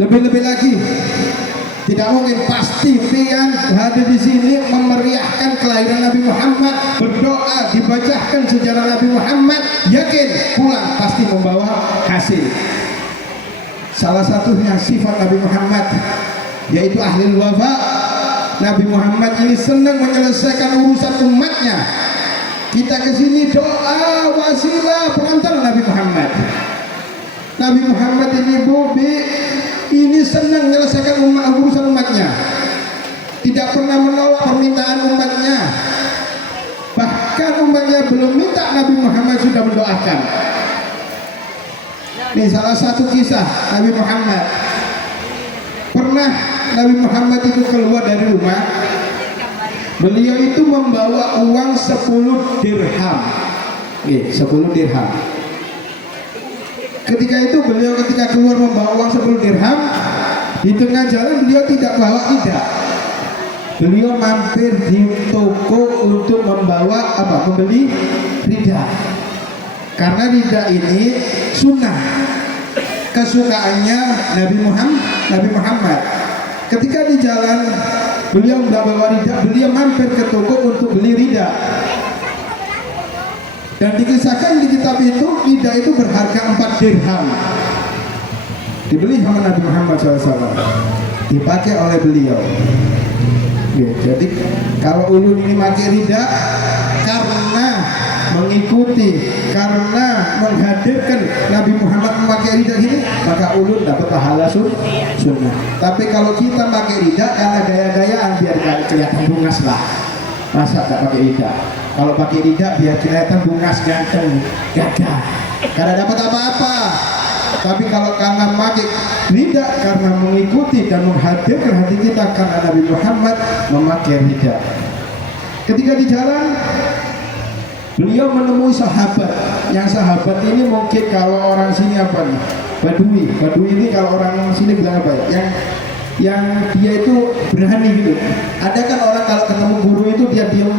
Lebih-lebih lagi, tidak mungkin pasti pian hadir di sini memeriahkan kelahiran Nabi Muhammad, berdoa, dibacakan sejarah Nabi Muhammad, yakin pulang pasti membawa hasil. Salah satunya sifat Nabi Muhammad yaitu ahlul wafa. Nabi Muhammad ini senang menyelesaikan urusan umatnya. Kita kesini doa wasilah perantara Nabi Muhammad. Nabi Muhammad ini ini senang menyelesaikan urusan umatnya. Tidak pernah menolak permintaan umatnya. Bahkan umatnya belum minta, Nabi Muhammad sudah mendoakan. Ini salah satu kisah Nabi Muhammad. Pernah Nabi Muhammad itu keluar dari rumah. Beliau itu membawa uang 10 dirham. 10 dirham. Ketika itu beliau ketika keluar membawa uang 10 dirham, di tengah jalan beliau tidak bawa tidak. Beliau mampir di toko untuk membeli rida. Karena rida ini sunnah, kesukaannya Nabi Muhammad. Ketika di jalan beliau tidak bawa rida, beliau mampir ke toko untuk beli rida. Dan dikisahkan di kitab itu rida itu berharga 4 dirham. Dibeli sama Nabi Muhammad SAW, dipakai oleh beliau. Jadi kalau ulun ini pakai rida karena mengikuti, karena menghadirkan Nabi Muhammad memakai rida ini, maka ulun dapat pahala sunnah. Tapi kalau kita pakai rida karena gaya-gayaan biar kelihatan bungas lah, masa tak pakai rida? Kalau pakai rida biar kelihatan bungas, ganteng, gagah, karena dapat apa-apa. Tapi kalau karena pakai rida karena mengikuti dan menghadirkan hati kita karena Nabi Muhammad memakai rida. Ketika di jalan beliau menemui sahabat. Yang sahabat ini mungkin kalau orang sini apa nih? Badui ini kalau orang sini bilang apa ya? Yang dia itu berani gitu. Ada kan orang kalau ketemu guru itu dia diam,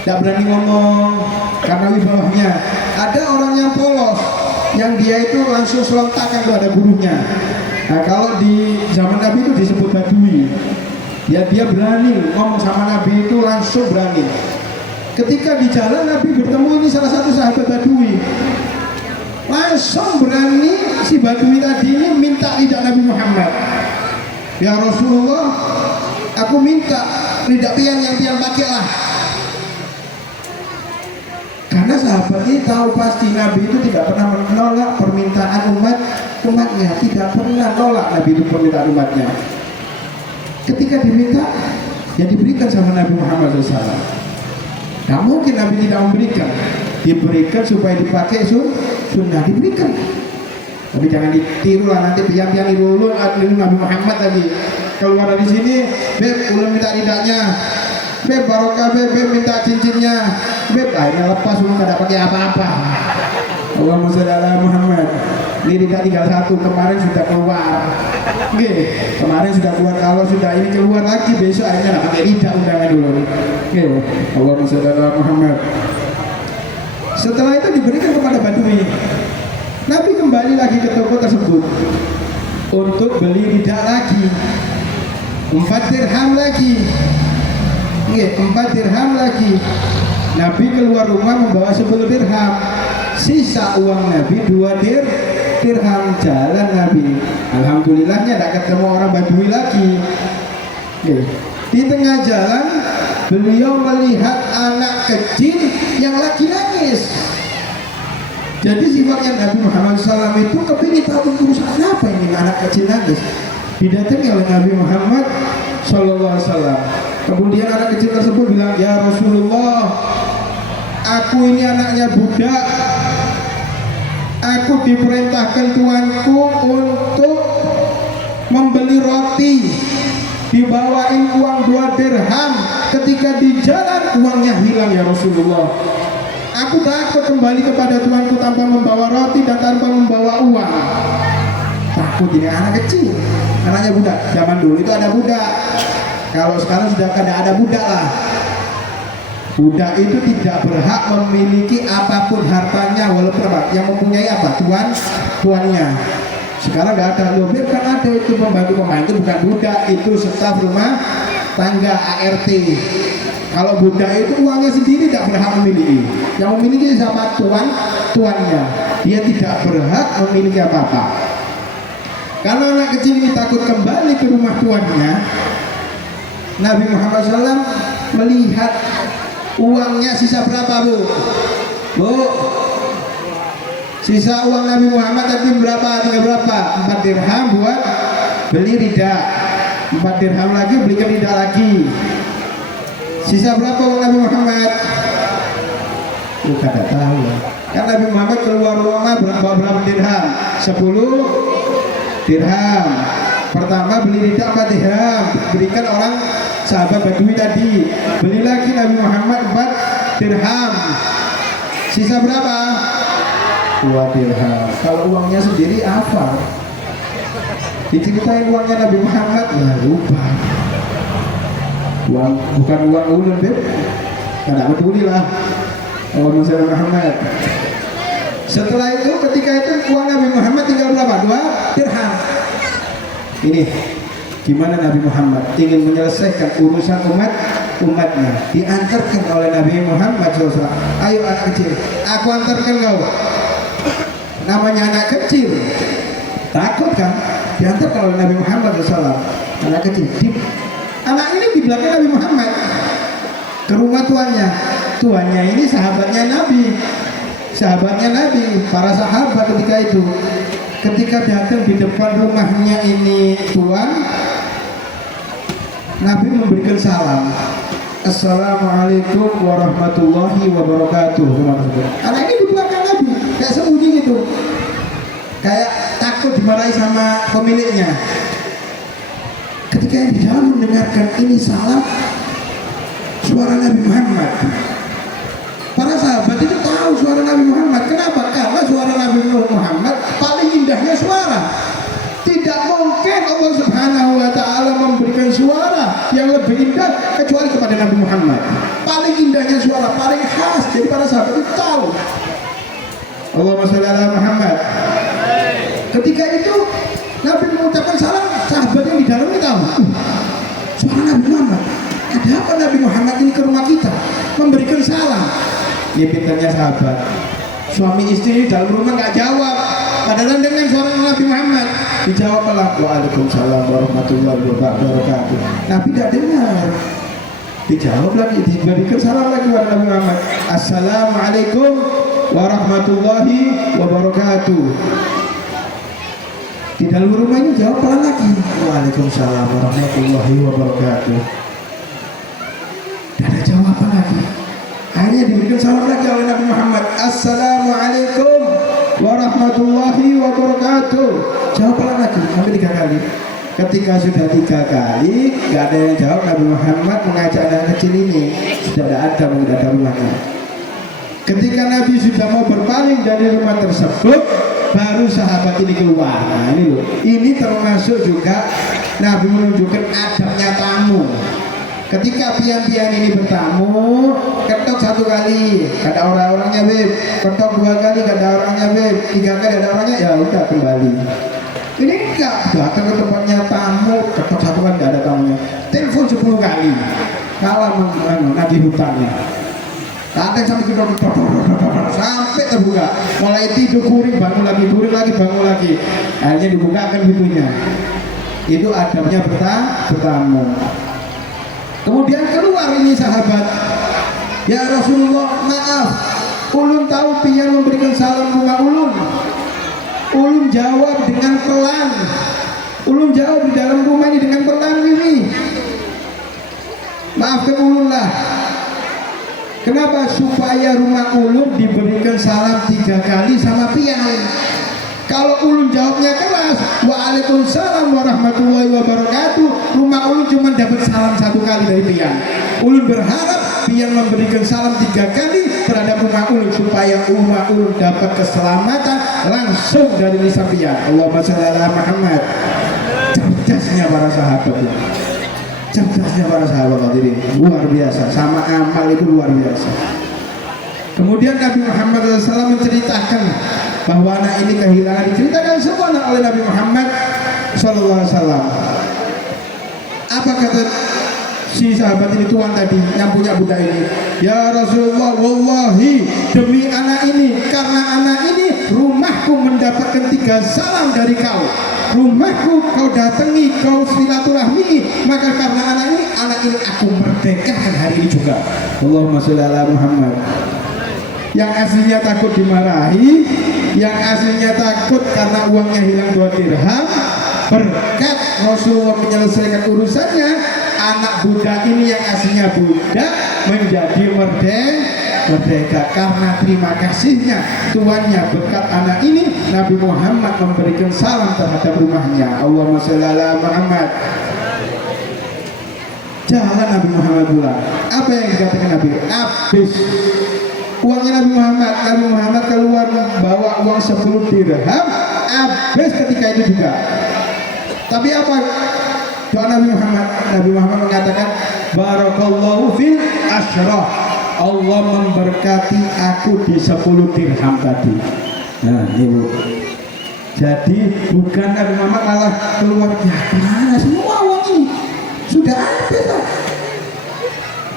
tidak berani ngomong karena wibawahnya. Ada orang yang polos, yang dia itu langsung selontakan kalau ada gurunya. Nah kalau di zaman Nabi itu disebut badui. Ya dia berani ngomong sama Nabi itu langsung berani. Ketika di jalan Nabi bertemu ini salah satu sahabat badui, langsung berani si badui tadi ini minta rida Nabi Muhammad. Ya Rasulullah, aku minta rida pian yang pian pakai lah. Karena sahabat ini tahu pasti Nabi itu tidak pernah menolak permintaan umatnya, tidak pernah nolak Nabi itu permintaan umatnya. Ketika diminta, ya diberikan sama Nabi Muhammad SAW. Nah mungkin Nabi tidak memberikan, diberikan supaya dipakai sunnah, diberikan. Tapi jangan ditiru lah, nanti pian-pian niru Nabi Muhammad lagi. Keluar dari sini, beb, ulun minta ridanya, beb barokah, beb minta cincinnya, beb akhirnya lepas, ulun tidak pakai apa-apa. Allahumma shalli ala Muhammad. Ini tidak tinggal satu, kemarin sudah keluar. Kemarin sudah keluar, kalau sudah ini keluar lagi besok akhirnya nggak pakai rida undangan dulu. Allahumma shalli ala Muhammad. Setelah itu diberikan kepada badui. Nabi kembali lagi ke toko tersebut untuk beli rida lagi. 4 dirham lagi. 4 dirham lagi. Nabi keluar rumah membawa 10 dirham. Sisa uang Nabi 2 dirham. Jalan Nabi, alhamdulillahnya tidak ketemu orang badui lagi. Di tengah jalan beliau melihat anak kecil yang lagi nangis. Jadi sifatnya Nabi Muhammad SAW itu kepingin tahu urusan apa ini anak kecil nangis. Didatangi oleh Nabi Muhammad SAW. Kemudian anak kecil tersebut bilang, ya Rasulullah, aku ini anaknya budak. Aku diperintahkan tuanku untuk membeli roti, dibawain uang 2 dirham. Ketika di jalan uangnya hilang ya Rasulullah. Aku takut kembali kepada tuanku tanpa membawa roti dan tanpa membawa uang. Takut ini anak kecil, anaknya budak. Zaman dulu itu ada budak. Kalau sekarang sudah tidak ada budak lah. Budak itu tidak berhak memiliki apapun hartanya walaupun apa. Yang mempunyai apa? Tuannya. Sekarang nggak ada. Loh, biarkan ada itu pembantu bukan budak, itu staf rumah tangga ART. Kalau budak itu uangnya sendiri tidak berhak memiliki. Yang memiliki siapa? Tuannya. Dia tidak berhak memiliki apa-apa. Kalau anak kecil ini takut kembali ke rumah tuannya, Nabi Muhammad SAW melihat uangnya sisa berapa bu? Sisa uang Nabi Muhammad tadi berapa? Tinggal berapa? 4 dirham buat beli ridak, 4 dirham lagi belikan ridak lagi. Sisa berapa uang Nabi Muhammad? Tidak tahu ya. Kan Nabi Muhammad keluar rumah berapa dirham? 10 dirham. Pertama beli ridak 4 dirham, berikan orang sahabat Badui tadi. Beli lagi Nabi Muhammad 4 dirham. Sisa berapa? 2 dirham. Kalau uangnya sendiri apa? Diceritain uangnya Nabi Muhammad, ya lupa. Uang bukan uang ulun deh. Tidak peduli lah. Uang Nabi Muhammad. Setelah itu ketika itu uang Nabi Muhammad tinggal berapa? 2 dirham. Ini gimana Nabi Muhammad ingin menyelesaikan urusan umatnya, diantarkan oleh Nabi Muhammad SAW. Ayo anak kecil, aku antarkan kau. Namanya anak kecil, takut kan? Diantarkan oleh Nabi Muhammad SAW. Anak kecil, anak ini di belakang Nabi Muhammad ke rumah tuannya. Tuannya ini sahabatnya Nabi, para sahabat ketika itu. Ketika datang di depan rumahnya ini tuan, Nabi memberikan salam. Assalamualaikum warahmatullahi wabarakatuh. Anak ini di belakang Nabi, kayak sembunyi gitu, kayak takut dimarahi sama pemiliknya. Ketika yang di dalam mendengarkan ini salam, suara Nabi Muhammad. Para sahabat itu tahu suara Nabi Muhammad. Kenapa? Karena suara Nabi Muhammad paling indahnya suara. Tidak mungkin Allah Subhanahu wa Ta'ala memberikan suara yang lebih indah kecuali kepada Nabi Muhammad. Paling indahnya suara, paling khas. Jadi para sahabat itu tahu. Allahumma sholli ala Muhammad. Ketika itu Nabi mengucapkan salam, sahabat yang di dalam ini tahu. Suara Nabi Muhammad. Ada apa Nabi Muhammad ini ke rumah kita memberikan salam? Ya pintarnya sahabat. Suami istri dalam rumah nggak jawab, padahal dengan suara Nabi Muhammad dijawablah waalaikumsalam warahmatullahi wabarakatuh. Nabi tidak dengar, dijawab lagi, diberikan salam lagi kepada Nabi Muhammad. Assalamualaikum warahmatullahi wabarakatuh. Di dalam rumah ini jawab lagi, waalaikumsalam warahmatullahi wabarakatuh. Tidak ada jawaban lagi. Akhirnya diberikan salam lagi oleh Nabi Muhammad. Assalamualaikum warahmatullahi wabarakatuh. Jawablah lagi sampai 3 kali. Ketika sudah 3 kali gak ada yang jawab, Nabi Muhammad mengajak anak kecil ini. Sudah ada rumahnya. Ketika Nabi sudah mau berpaling dari rumah tersebut, baru sahabat ini keluar. Nah ini loh, ini termasuk juga Nabi menunjukkan adabnya tamu. Ketika pian-pian ini bertamu, ketok 1 kali, kata orang-orangnya beb, ketok 2 kali, kata orangnya beb, 3 kali ada orangnya, ya udah kembali. Ini enggak, datang ke tempatnya tamu, ketok 1 kali enggak ada tamunya, telepon 10 kali, kalah nagih hutangnya. Datang sampai ketok sampai terbuka, mulai tidur kuring bangun lagi, bangun lagi, akhirnya dibukakan pintunya. Itu adabnya bertamu. Kemudian keluar ini sahabat, ya Rasulullah, maaf, ulun tahu pian memberikan salam rumah ulun. Ulun jawab dengan pelan. Ulun jawab di dalam rumah ini dengan pelan ini. Maafkan ulun lah. Kenapa? Supaya rumah ulun diberikan salam 3 kali sama pian. Kalau ulun jawabnya keras, waalaikumsalam warahmatullahi wabarakatuh, rumah ulun cuma dapat salam 1 kali dari pian. Ulun berharap pian memberikan salam 3 kali terhadap rumah ulun supaya rumah ulun dapat keselamatan langsung dari lisan pian. Allahumma shalli ala Muhammad. Cerdasnya para sahabat ya. Cerdasnya para sahabat hadirin, luar biasa. Sama amal itu luar biasa. Kemudian Nabi Muhammad SAW menceritakan bahwa anak ini kehilangan, diceritakan semua oleh Nabi Muhammad SAW. Apa kata si sahabat ini, tuan tadi yang punya budak ini? Ya Rasulullah, wallahi demi anak ini, karena anak ini rumahku mendapatkan 3 salam dari kau. Rumahku kau datangi, kau silaturahmi, maka karena anak ini aku merdekakan hari ini juga. Allahumma sholli ala Muhammad. Yang aslinya takut dimarahi, yang aslinya takut karena uangnya hilang 2 dirham, berkat Rasulullah menyelesaikan urusannya, anak budak ini yang aslinya budak menjadi merdeka karena terima kasihnya tuannya. Berkat anak ini Nabi Muhammad memberikan salam terhadap rumahnya. Allahumma sholli ala Muhammad. Jalan Nabi Muhammad pulang. Apa yang dikatakan Nabi? Habis uangnya Nabi Muhammad. Nabi Muhammad keluar bawa uang 10 dirham, habis ketika itu juga. Tapi apa doa Nabi Muhammad? Nabi Muhammad mengatakan barakallahu fil asyrah, Allah memberkati aku di 10 dirham tadi. Nah ibu, jadi bukan Nabi Muhammad malah keluar, ya kemana semua uang ini sudah habis lah.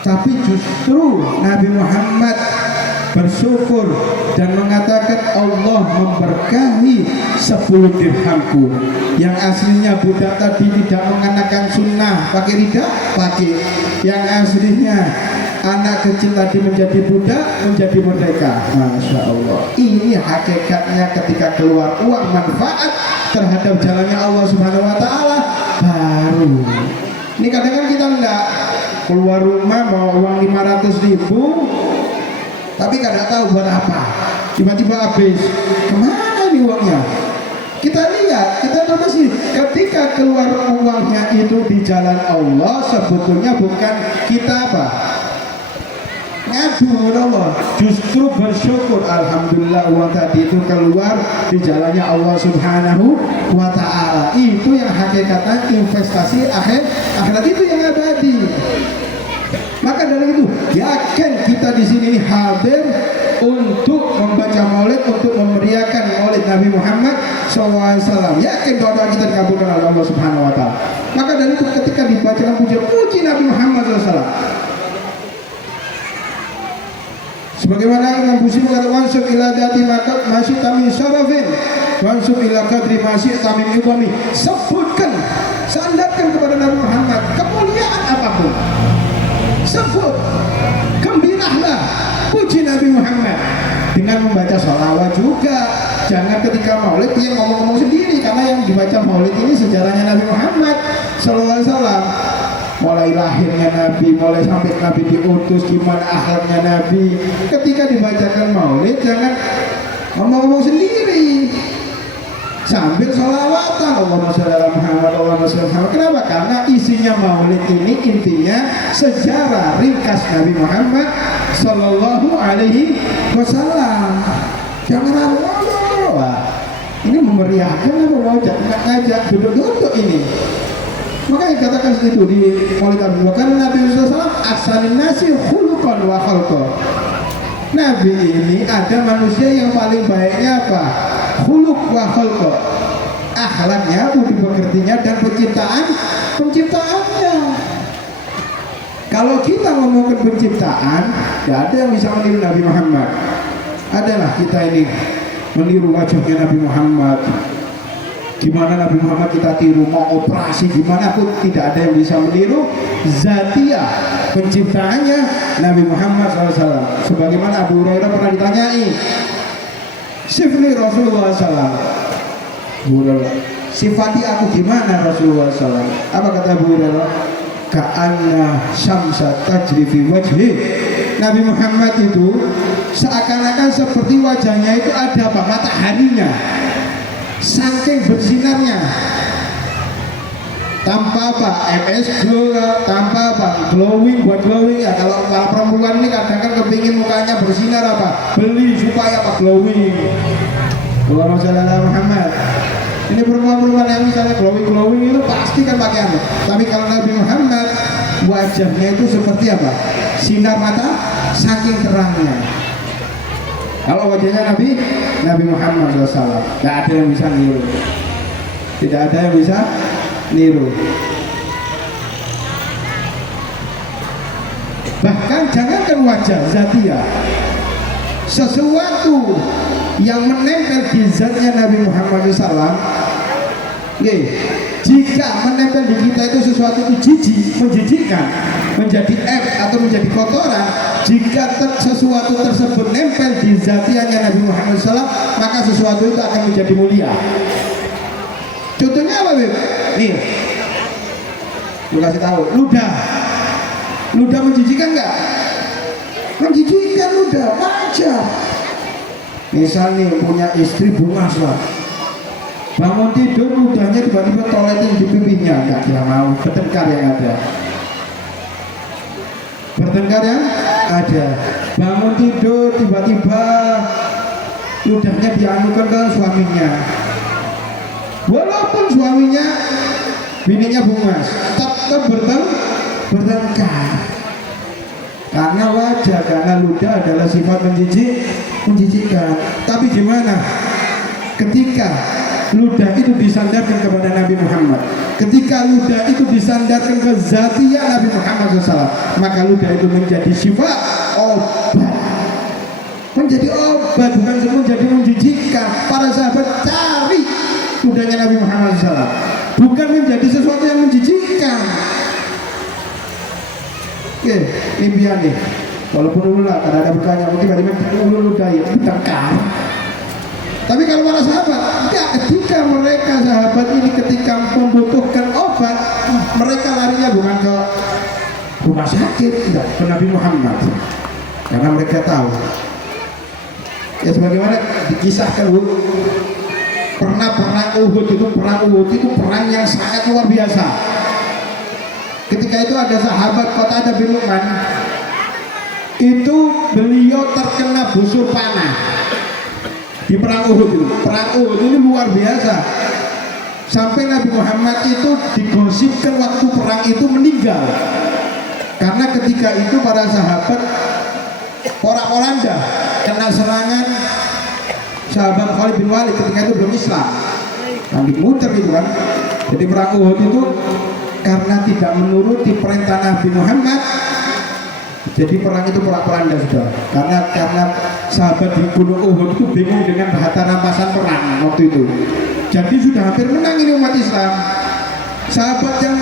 Tapi justru Nabi Muhammad bersyukur dan mengatakan Allah memberkahi 10 dirhamku. Yang aslinya budak tadi tidak mengenakan sunnah, pakai rida, pakai. Yang aslinya anak kecil tadi menjadi budak, menjadi merdeka. Masya Allah. Ini hakikatnya ketika keluar uang manfaat terhadap jalannya Allah Subhanahu Wa Taala baru. Ini kadang-kadang kita enggak keluar rumah bawa uang 500.000, tapi kadang tahu buat apa. Tiba-tiba habis. Kemana ini uangnya? Kita lihat, kita tahu sih. Ketika keluar uangnya itu di jalan Allah, sebetulnya bukan kita apa? Ngadu Allah, justru bersyukur alhamdulillah uang tadi itu keluar di jalannya Allah Subhanahu Wa Taala. Itu yang hakikatnya investasi akhirat itu yang abadi. Maka dari itu yakin kita di sini ini hadir untuk membaca maulid, untuk memeriahkan maulid Nabi Muhammad SAW. Yakin doa-doa kita dikabulkan oleh Allah Subhanahu Wa Taala. Maka dari itu ketika dibacakan puji Nabi Muhammad SAW, sebagaimana Imam Busiri berkata, wansub ila dati makat masih tamin syarafin, wansub ila qadri masih tamin ibami. Sebutkan, sandarkan kepada Nabi Muhammad kemuliaan apapun, sebut, gembiralah, puji Nabi Muhammad dengan membaca sholawat juga. Jangan ketika maulid dia ngomong-ngomong sendiri, karena yang dibaca maulid ini sejarahnya Nabi Muhammad SAW. Mulai lahirnya Nabi, mulai sampai Nabi diutus, gimana akhlaknya Nabi. Ketika dibacakan maulid jangan ngomong-ngomong sendiri sambil sholawatan, Allahumma sholli ala Muhammad, Allahumma sholli ala Muhammad. Kenapa? Karena isinya maulid ini intinya sejarah ringkas Nabi Muhammad Sallallahu Alaihi Wasallam. Jangan wah, ini memeriahkan apa mau ngajak duduk-duduk ini. Maka dikatakan itu di Maulid Nabi Muhammad, Nabi SAW ahsanin nasi khuluqan wa khalqa. Nabi ini ada manusia yang paling baiknya apa? Khuluq wa khalqa. Akhlaknya, budi pekertinya dan penciptaannya. Kalau kita ngomongin penciptaan, tidak ada yang bisa meniru Nabi Muhammad. Adalah kita ini meniru wajahnya Nabi Muhammad. Gimana Nabi Muhammad kita tiru, mau operasi gimana pun tidak ada yang bisa meniru zatiyah penciptaannya Nabi Muhammad SAW. Sebagaimana Abu Hurairah pernah ditanyai, sifli Rasulullah SAW, sifati aku gimana Rasulullah SAW. Apa kata Abu Hurairah? ka'anna syamsa tajri fi wajhi. Nabi Muhammad itu seakan-akan seperti wajahnya itu ada apa? Mataharinya, saking bersinarnya, tanpa apa? MS glow, tanpa apa? Glowing, buat glowing ya. Kalau perempuan ini kadang kan kepingin mukanya bersinar apa? Beli supaya apa? Glowing. Allahumma shalli ala Muhammad. Ini perempuan-perempuan yang misalnya glowing itu pasti kan pakai anu. Tapi kalau Nabi Muhammad wajahnya itu seperti apa? Sinar mata saking terangnya. Kalau wajahnya Nabi Muhammad SAW, tidak ada yang bisa niru. Tidak ada yang bisa niru. Bahkan jangankan wajah zatia, sesuatu yang menempel di zatnya Nabi Muhammad SAW, jika menempel di kita itu sesuatu itu jijik, menjijikkan, menjadi atau menjadi kotoran, jika sesuatu tersebut nempel di zatianya Nabi Muhammad SAW, maka sesuatu itu akan menjadi mulia. Contohnya apa, Beb? Nih, gue kasih tahu, ludah menjijikkan nggak? Menjijikkan ludah, wajar. Misal nih punya istri bungas lah, bangun tidur ludahnya tiba-tiba toletin di pipinya, nggak dia mau, bertengkar yang ada. Bangun tidur tiba-tiba ludahnya dianukan ke suaminya, walaupun suaminya bininya bungas, tetap bertengkar. Karena wajah, karena ludah adalah sifat menjijikkan. Tapi gimana ketika ludah itu disandarkan kepada Nabi Muhammad, ketika ludah itu disandarkan ke zatiyah Nabi Muhammad SAW, maka ludah itu menjadi sifat obat, menjadi obat, bukan semua menjadi menjijikkan. Para sahabat cari ludahnya Nabi Muhammad SAW, bukan menjadi sesuatu yang menjijikkan. Oke, impian nih. Walaupun dulu lah ada bertanya, mungkin tiba-tiba ludah ya bertengkar. Tapi kalau para sahabat, enggak, ketika mereka sahabat ini ketika membutuhkan obat, mereka larinya bukan ke rumah sakit, enggak, ke Nabi Muhammad. Karena mereka tahu. Ya sebagaimana dikisahkan, pernah perang Uhud itu perang yang sangat luar biasa. Ketika itu ada sahabat Qatadah bin Nu'man, itu beliau terkena busur panah di perang Uhud itu. Perang Uhud ini luar biasa, sampai Nabi Muhammad itu digosipkan waktu perang itu meninggal, karena ketika itu para sahabat porak-poranda kena serangan sahabat Khalid bin Walid ketika itu belum Islam, kambing muter gitu kan. Jadi perang Uhud itu karena tidak menuruti perintah Nabi Muhammad, jadi perang itu porak-poranda sudah. Karena sahabat di Gunung Uhud itu bingung dengan bahasa rampasan perang waktu itu. Jadi sudah hampir menang ini umat Islam. Sahabat yang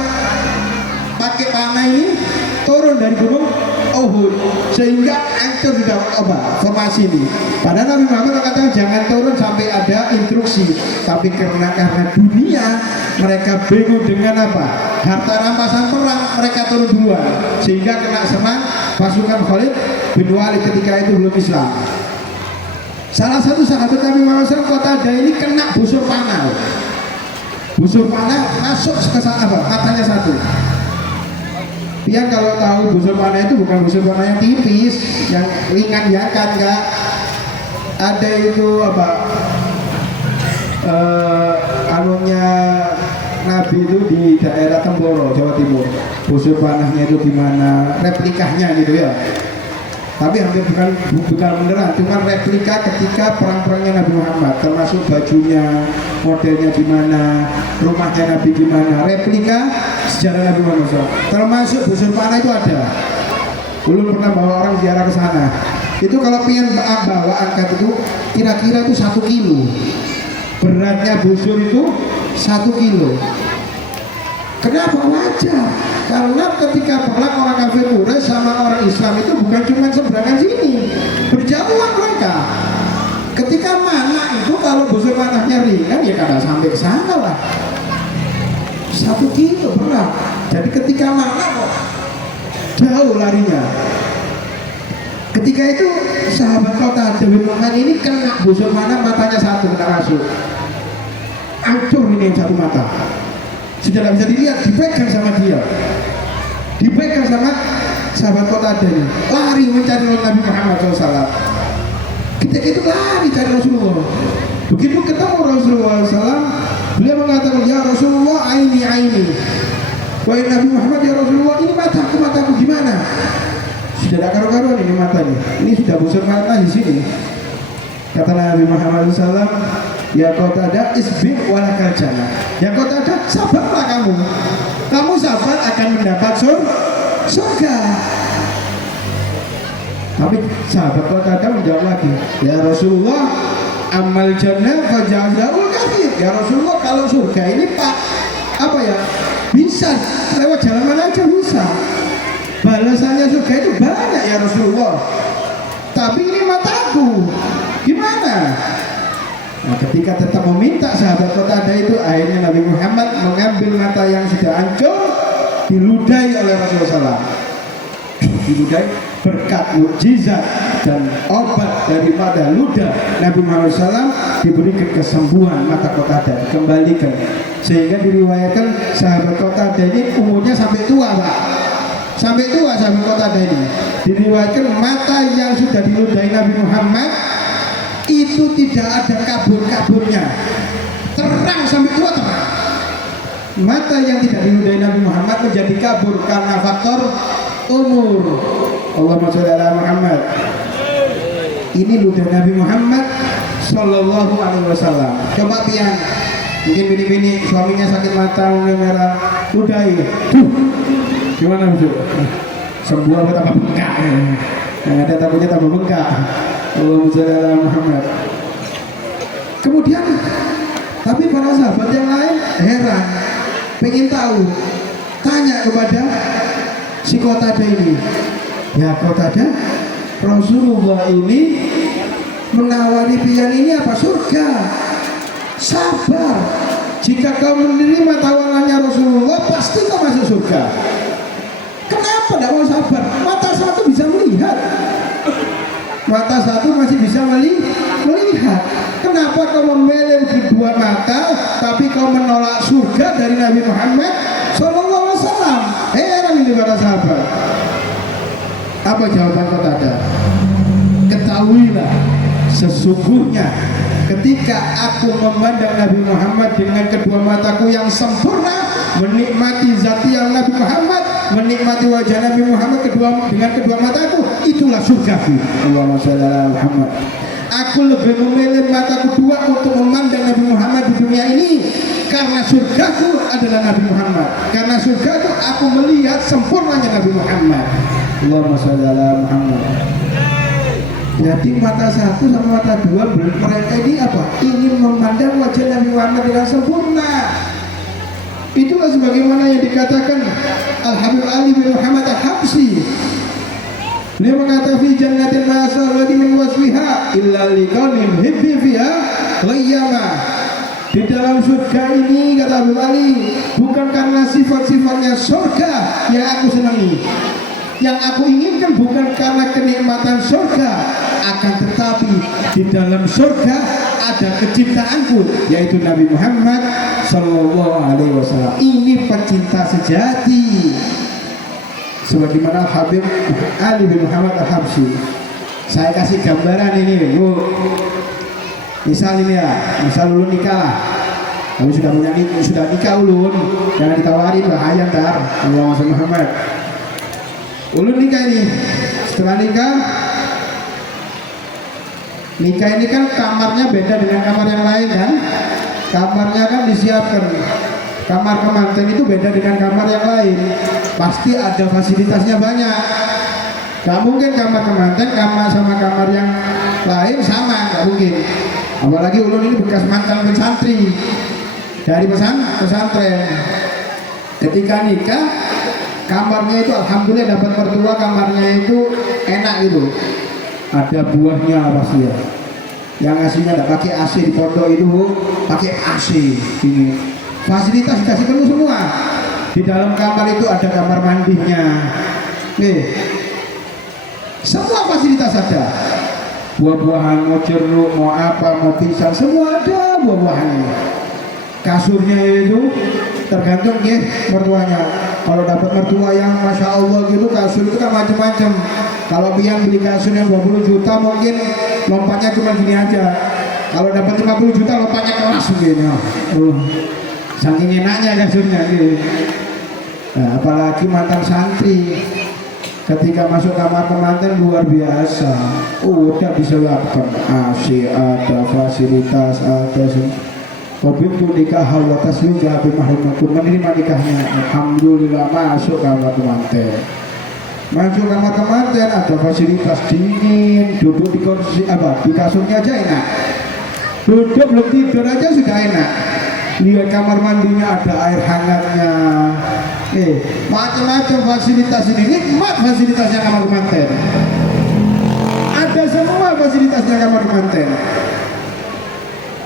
pakai panah ini turun dari Gunung Uhud sehingga hancur sudah formasi ini. Padahal Nabi Muhammad katakan jangan turun sampai ada instruksi. Tapi karena dunia, mereka bingung dengan apa? Harta rampasan perang, mereka turun duluan sehingga kena serang pasukan Khalid bin Walid ketika itu belum Islam. Salah satu sahabat Nabi Muhammad SAW Qatadah ini kena busur panah. Busur panah masuk ke sana, matanya satu. Pian kalau tahu busur panah itu bukan busur panah yang tipis, yang ringan ya kan, enggak. Ada itu anunya Nabi itu di daerah Temboro, Jawa Timur. Busur panahnya itu gimana? Replikanya gitu ya. Tapi hampir bukan beneran, cuma replika ketika perang-perangnya Nabi Muhammad, termasuk bajunya, modelnya gimana, rumahnya Nabi gimana, replika sejarah Nabi Muhammad SAW. Termasuk busur panah itu ada. Belum pernah bawa orang ziarah ke sana. Itu kalau pengen bawa angkat itu kira-kira itu 1 kilo. Beratnya busur itu 1 kilo. Kenapa? Wajar. Karena ketika perang orang kafir Quraisy sama orang Islam itu bukan cuma seberangan sini, berjauhan mereka. Ketika mana itu kalau busur panahnya ringan ya kada sampai sana lah. 1 kilo berat. Jadi ketika mana kok jauh larinya. Ketika itu sahabat kota Dewi Numan ini kena busur mana, matanya satu kena masuk. Hancur ini yang satu mata. Sudah tidak bisa dilihat, dipegang sama dia. Dipegang sama sahabat kota ini. Lari mencari Nabi Muhammad SAW. Ketika itu lari cari Rasulullah. Begitu ketemu Rasulullah SAW, beliau mengatakan, ya Rasulullah, aini. Wahai Nabi Muhammad, ya Rasulullah, ini mataku gimana? Sudah ada karu-karuan ini matanya. Ini sudah busur mata di sini. Kata Nabi Muhammad SAW, ya Qatadah isbir walakal jannah. Ya Qatadah, sabarlah kamu. Kamu sabar akan mendapat surga. Tapi sahabat Qatadah menjawab lagi, ya Rasulullah, amal jannah fajazahul kathir. Ya Rasulullah, kalau surga ini Pak, apa ya? Bisa lewat jalan mana aja bisa. Balasannya surga itu banyak ya Rasulullah. Tapi ini mataku, gimana? Nah, ketika tetap meminta sahabat Qatadah itu, akhirnya Nabi Muhammad mengambil mata yang sudah hancur, diludahi oleh Rasulullah SAW. Diludahi berkat mukjizat dan obat daripada ludah Nabi Muhammad SAW, diberikan kesembuhan mata Qatadah, dikembalikan. Sehingga diriwayatkan sahabat Qatadah ini umurnya sampai tua, Pak. Sampai tua sahabat Qatadah ini. Diriwayatkan mata yang sudah diludahi Nabi Muhammad itu tidak ada kabur-kaburnya, terang sampai tua terang. Mata yang tidak diludahi Nabi Muhammad menjadi kabur karena faktor umur. Allahumma sholli ala Muhammad. Ini ludah Nabi Muhammad Sallallahu Alaihi Wasallam. Coba pian, mungkin bini-bini suaminya sakit mata, mulai merah, ludahi. Gimana Bro? Sembuh apa tambah bengkak? Yang ada takutnya tambah bengkak. Allahumma sholli ala Muhammad. Kemudian, tapi para sahabat yang lain heran, pengen tahu, tanya kepada si Qatadah ini, ya Qatadah, Rasulullah ini menawari pian ini apa? Surga. Sabar, jika kau menerima tawarannya Rasulullah, pasti kau masuk surga. Kenapa tidak mau sabar? Mata satu bisa melihat, mata satu masih bisa melihat. Kenapa kau memilih kedua mata, tapi kau menolak surga dari Nabi Muhammad Sallallahu Alaihi Wasallam? Heran ini para sahabat. Apa jawaban Qatadah? Ketahuilah, sesungguhnya ketika aku memandang Nabi Muhammad dengan kedua mataku yang sempurna, menikmati zat yang Nabi Muhammad, menikmati wajah Nabi Muhammad dengan kedua mataku, itulah surgaku. Allahumma sholli ala Muhammad. Aku lebih memilih mataku dua untuk memandang Nabi Muhammad di dunia ini, karena surgaku adalah Nabi Muhammad. Karena surgaku aku melihat sempurnanya Nabi Muhammad. Allahumma sholli ala Muhammad. Jadi mata satu sama mata dua mereka ini apa? Ingin memandang wajah Nabi Muhammad dengan sempurna. Itulah sebagaimana yang dikatakan Al-Habib Ali bin Muhammad Al-Habsyi. Dia mengatakan fi jannatin la sawadi min wasfiha illa liqamin hibbi fiha ghayyama. Di dalam surga ini, kata Habib Ali, bukan karena sifat-sifatnya surga yang aku senangi. Yang aku inginkan bukan karena kenikmatan surga, akan tetapi di dalam surga ada keciptaanku, yaitu Nabi Muhammad Sallallahu Alaihi Wasallam. Ini pecinta sejati. Sebagaimana Habib Ali bin Muhammad Al-Habsyi. Saya kasih gambaran ini, Bu. Misal ini ya, misal ulun nikah lah. Kamu sudah nikah ulun, jangan ditawarin bahaya ntar. Allahumma sholli Muhammad. Ulun nikah ini, setelah nikah ini kan kamarnya beda dengan kamar yang lain kan. Kamarnya kan disiapkan, kamar kemanten itu beda dengan kamar yang lain. Pasti ada fasilitasnya banyak. Gak mungkin kamar kemanten sama kamar yang lain sama, gak mungkin. Apalagi ulun ini bekas mantan pesantri dari pesantren. Ketika nikah, kamarnya itu alhamdulillah dapat mertua, kamarnya itu enak gitu. Ada buahnya pasti ya. Yang aslinya tidak pakai AC di pondok itu, pakai AC ini. Fasilitas dikasih penuh semua. Di dalam kamar itu ada kamar mandinya. Nih, semua fasilitas ada. Buah-buahan, mau jeruk, mau apa, mau pisang, semua ada buah-buahannya. Kasurnya itu tergantung ya mertuanya. Kalau dapat mertua yang masya Allah gitu, kasur itu kan macam-macam. Kalau pian beli kasur yang 20 juta mungkin lompatnya cuma gini aja. Kalau dapat 50 juta lompatnya keras begini. Saking enaknya kasurnya gitu. Nah, apalagi mantan santri ketika masuk kamar pengantin luar biasa. Udah bisa lakukan AC, ada fasilitas, ada Wabitu nikah wa taswija bimahrimakum, menerima nikahnya. Alhamdulillah, masuk kamar pengantin. Masuk kamar pengantin ada fasilitas dingin, duduk di kursi di kasurnya aja enak. Duduk belum tidur aja sudah enak. Lihat kamar mandinya ada air hangatnya. Macam-macam fasilitas ini, nikmat fasilitasnya kamar pengantin. Ada semua fasilitasnya kamar pengantin.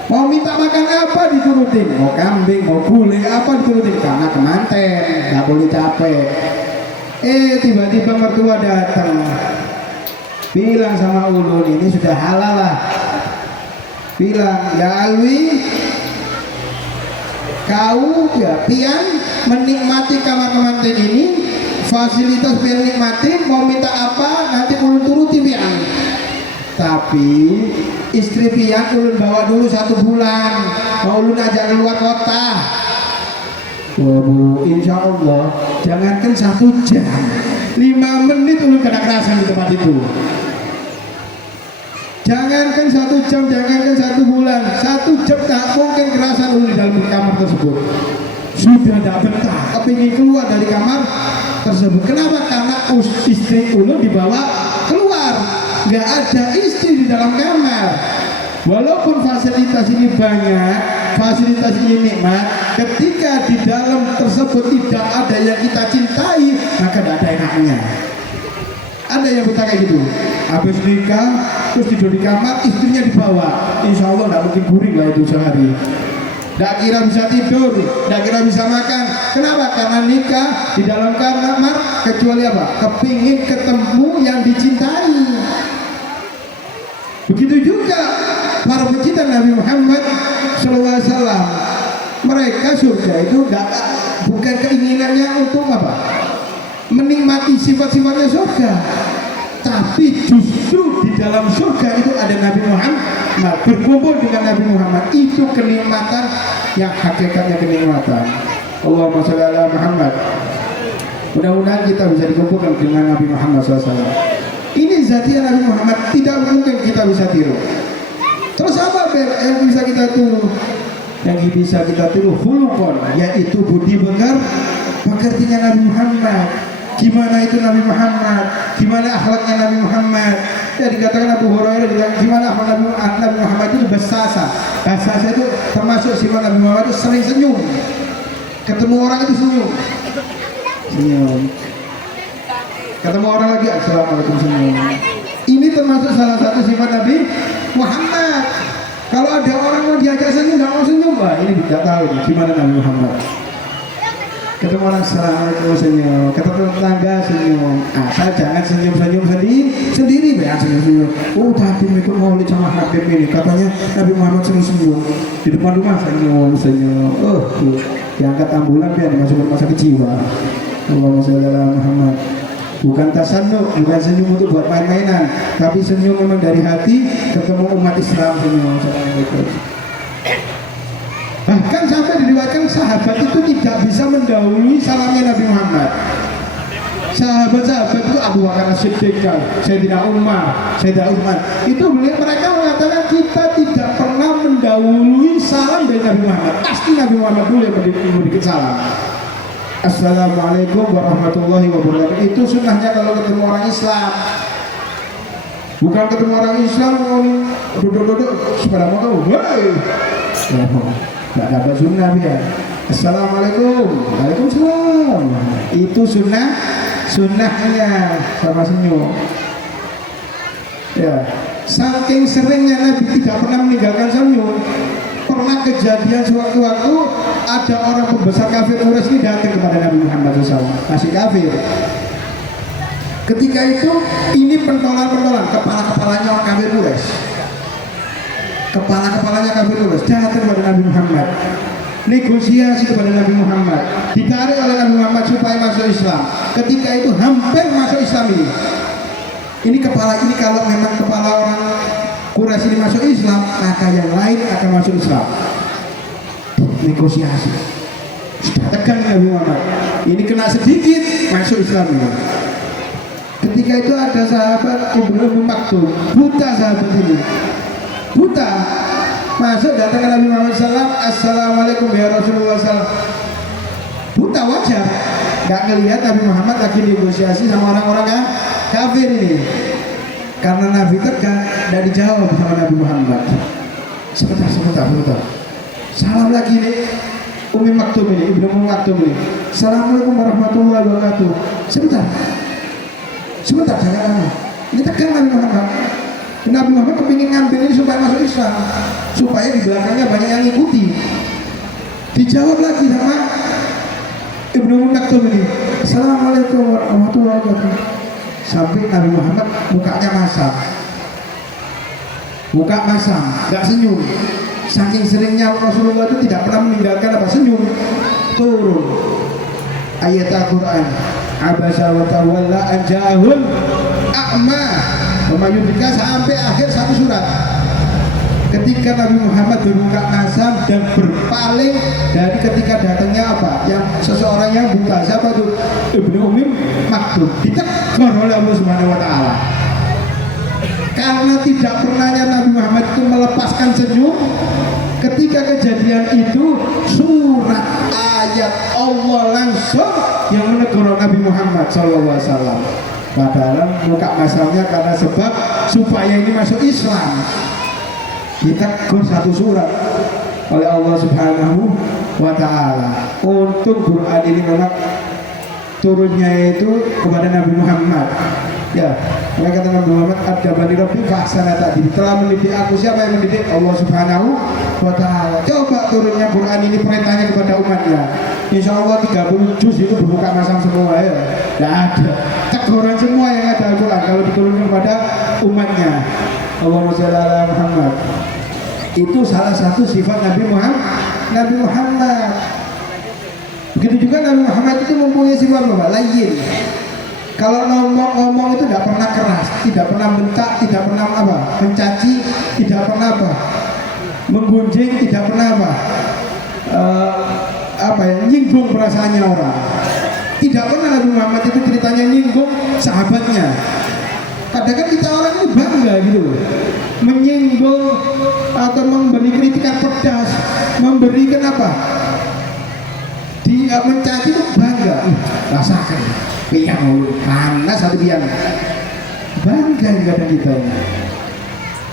Mau minta makan apa diturutin, mau kambing, mau gulai apa diturutin, karena kemanten, nggak boleh capek. Tiba-tiba mertua datang, bilang sama ulun, ini sudah halal lah. Bilang, ya Alwi, kau ya pian menikmati kamar kemanten ini, fasilitas pian nikmati, mau minta apa nanti ulun turuti pian. Tapi istri pian ulun bawa dulu 1 bulan, mau ulun ajak keluar kota. Wah bu, insya Allah jangankan 1 jam, 5 menit ulun kena kerasan di tempat itu. Jangankan 1 jam, jangankan 1 bulan, 1 jam tak mungkin kerasan ulun di dalam kamar tersebut. Sudah tidak betah, kepingin keluar dari kamar tersebut. Kenapa? Karena istri ulun dibawa keluar. Nggak ada istri di dalam kamar. Walaupun fasilitas ini banyak, fasilitas ini nikmat, ketika di dalam tersebut tidak ada yang kita cintai, maka tidak ada enaknya. Ada yang kita kayak gitu, habis nikah terus tidur di kamar, istrinya dibawa, insya Allah tidak mungkin guring lah itu sehari. Tidak kira bisa tidur, tidak kira bisa makan. Kenapa? Karena nikah di dalam kamar, kecuali apa? Kepingin ketemu yang dicintai. Begitu juga para pecinta Nabi Muhammad SAW, mereka surga itu bukan keinginannya untuk apa? Menikmati sifat-sifatnya surga, tapi justru di dalam surga itu ada Nabi Muhammad, berkumpul dengan Nabi Muhammad, itu kenikmatan yang hakikatnya kenikmatan. Allahumma sholli ala Muhammad. Mudah-mudahan kita bisa dikumpulkan dengan Nabi Muhammad SAW. Ini zatnya Nabi Muhammad, tidak mungkin kita bisa tiru. Terus apa yang bisa kita tiru? Yang bisa kita tiru hulukon, yaitu budi pekertinya Nabi Muhammad. Gimana itu Nabi Muhammad? Gimana akhlaknya Nabi Muhammad? Ya dikatakan Abu Hurairah bilang, gimana akhlak Nabi Muhammad itu bersasa. Bersasa itu termasuk sifat Nabi Muhammad itu sering senyum. Ketemu orang itu senyum. Senyum. Ketemu orang lagi, assalamualaikum senyum. Ini termasuk salah satu sifat Nabi Muhammad. Kalau ada orang mau diajak senyum, nggak mau senyum, wah ini tidak tahu gimana Nabi Muhammad. Ketemu orang, assalamualaikum senyum. Ketemu tetangga senyum. Asal jangan senyum-senyum sendiri, ya senyum-senyum. Oh tadi ikut maulid sama Habib ini, katanya Nabi Muhammad senyum-senyum di depan rumah, senyum-senyum. Diangkat ambulan biar dimasukkan rumah sakit jiwa. Allahumma sholli ala Muhammad. Bukan tasannu, bukan senyum untuk buat main-mainan, tapi senyum memang dari hati, ketemu umat Islam senyum. Bahkan sampai diriwayatkan sahabat itu tidak bisa mendahului salamnya Nabi Muhammad. Sahabat-sahabat itu Abu Bakar As-Siddiq, Sayyidina Umar, Sayyidina Utsman, itu mereka mengatakan kita tidak pernah mendahului salam dari Nabi Muhammad. Pasti Nabi Muhammad dulu yang memberikan salam. Assalamualaikum warahmatullahi wabarakatuh. Itu sunnahnya kalau ketemu orang Islam. Bukan ketemu orang Islam duduk-duduk sepeda motor, hei, nggak dapat sunnah ya. Assalamualaikum, waalaikumsalam. Itu sunnahnya sama senyum. Ya, saking seringnya Nabi tidak pernah meninggalkan senyum. Pernah kejadian sewaktu-waktu ada orang pembesar kafir Quraisy ini datang kepada Nabi Muhammad SAW, masih kafir. Ketika itu ini pentolan-pentolan kepala-kepalanya orang kafir Quraisy. Kepala-kepalanya kafir Quraisy datang kepada Nabi Muhammad. Negosiasi kepada Nabi Muhammad, ditarik oleh Nabi Muhammad supaya masuk Islam. Ketika itu hampir masuk Islam ini. Ini kepala ini kalau memang kepala orang Quraisy ini masuk Islam, maka yang lain akan masuk Islam. Negosiasi. Sudah tegang Nabi Muhammad. Ini kena sedikit masuk Islam ini. Ketika itu ada sahabat Ibnu Maktum, buta sahabat ini. Buta. Masuk datang ke Nabi Muhammad SAW, Assalamualaikum ya Rasulullah SAW. Buta wajar, nggak ngelihat Nabi Muhammad lagi negosiasi sama orang-orang kafir ini. Karena Nabi tegang, tidak dijawab sama Nabi Muhammad. Sebentar. Salam lagi nih, Umi Maktum ini, Ibnu Maktum ini. Assalamualaikum warahmatullahi wabarakatuh. Sebentar, jangan lama. Ini tegang Nabi Muhammad. Nabi Muhammad kepingin ngambil ini supaya masuk Islam, supaya di belakangnya banyak yang ngikuti. Dijawab lagi sama Ibnu Maktum ini, Assalamualaikum warahmatullahi wabarakatuh. Sampai Nabi Muhammad mukanya masam, nggak senyum. Saking seringnya Rasulullah itu tidak pernah meninggalkan apa senyum. Turun ayat Al-Quran, abasa wa tawalla an ja'ahul a'ma Memayudika sampai akhir satu surat. Ketika Nabi Muhammad bermuka masam dan berpaling dari ketika datangnya apa? Yang seseorang yang buta, siapa itu? Ibnu Maktum, ditegur oleh Allah Subhanahu Wa Taala. Karena tidak pernahnya Nabi Muhammad itu melepaskan senyum. Ketika kejadian itu, surat ayat Allah langsung yang menegur Nabi Muhammad SAW. Padahal muka masalahnya karena sebab supaya ini masuk Islam. Ditegur satu surat oleh Allah Subhanahu Wa Taala. Untuk Quran ini memang turunnya itu kepada Nabi Muhammad. Ya, mereka kata Nabi Muhammad, "Adabani Rabbi fahsana ta'dib." Telah mendidik aku. Siapa yang mendidik? Allah Subhanahu Wa Taala. Coba turunnya Quran ini perintahnya kepada umatnya. Insya Allah 30 juz itu berbuka masam semua ya. Tidak ada teguran semua yang ada Al-Quran kalau diturunkan kepada umatnya. Allahumma shalli ala Muhammad. Itu salah satu sifat Nabi Muhammad. Begitu juga Nabi Muhammad itu mempunyai sifat apa? Layyin. Kalau ngomong itu tidak pernah keras, tidak pernah bentak, tidak pernah apa? Mencaci, tidak pernah apa? Menggunjing, tidak pernah apa? Nyinggung perasaannya orang. Tidak pernah Nabi Muhammad itu ceritanya nyinggung sahabatnya. Kadang kan kita orang ini bangga gitu loh, menyinggung atau memberi kritikan pedas, memberikan apa? Dia mencaci itu bangga. Rasakan, piang mulu, panas satu piang. Bangga kadang kita ini.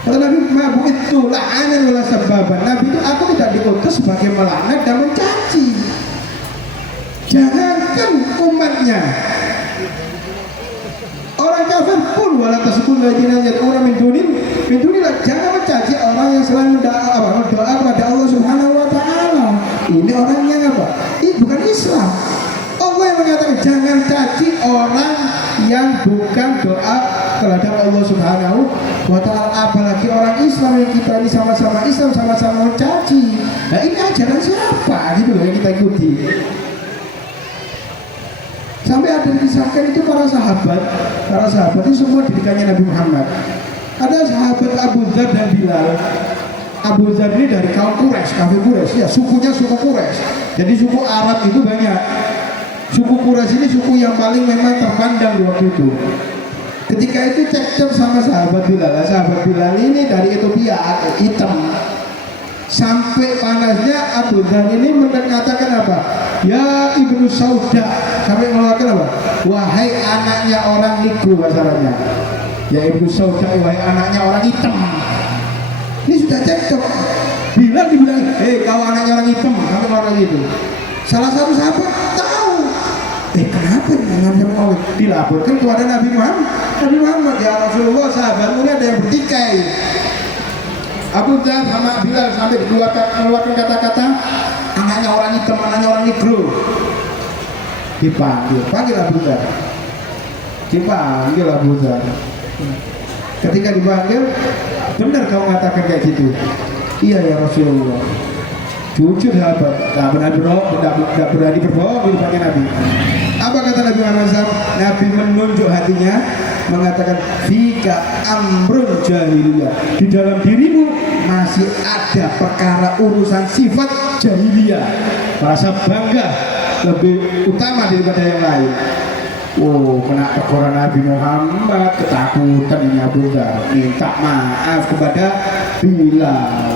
Kata Nabi, "Mabu itu la'anan wala sababan." Nabi itu aku tidak diutus sebagai melaknat dan mencaci. Jangankan umatnya, orang kafir pun wala tasbun lajina yad'una min dunillah. Jangan mencaci orang yang selain berdoa kepada Allah Subhanahu Wa Taala. Ini orang yang apa? Ini bukan Islam. Allah yang mengatakan jangan caci orang yang bukan doa terhadap Allah Subhanahu Wa Taala, apalagi orang Islam yang kita ini sama-sama Islam, sama-sama mencaci. Nah ini ajaran siapa gitu loh yang kita ikuti. Sampai ada disahkan itu para sahabat itu semua didikannya Nabi Muhammad. Ada sahabat Abu Dzar dan Bilal. Abu Dzar ini dari kaum Quraisy, kafir Quraisy, ya sukunya suku Quraisy. Jadi suku Arab itu banyak. Suku Quraisy ini suku yang paling memang terpandang di waktu itu. Ketika itu cekcok sama sahabat Bilal. Sahabat Bilal ini dari Ethiopia, hitam. Sampai panasnya Abu Dzar ini mengatakan apa? Ya Ibnu Sauda, sampai mengeluarkan apa? Wahai anaknya orang Negro bahasanya. Ya Ibnu Sauda, wahai anaknya orang hitam. Ini sudah cekcok. Bilal dibilang, kau anaknya orang hitam, sampai orang itu. Salah satu sahabat tahu. Kenapa Nabi Muhammad dilaporkan kepada Nabi Muhammad, ya Rasulullah, sahabatmu ini ada yang bertikai. Abu Dzar sama Bilal sampai mengeluarkan kata-kata, mananya orang hitam, mananya orang negro. Panggil Abu Dzar. Dipanggil Abu Dzar. Ketika dipanggil, benar kau mengatakan kayak gitu? Iya ya Rasulullah. Jujur sahabat, tidak berani berbohong di depannya Nabi. Apa kata Nabi Muhammad SAW? Nabi menunjuk hatinya, mengatakan fika amrun jahiliyah. Di dalam dirimu masih ada perkara urusan sifat jahiliyah. Merasa bangga lebih utama daripada yang lain. Oh, kena teguran Nabi Muhammad, ketakutan ini Abu Dzar, minta maaf kepada Bilal.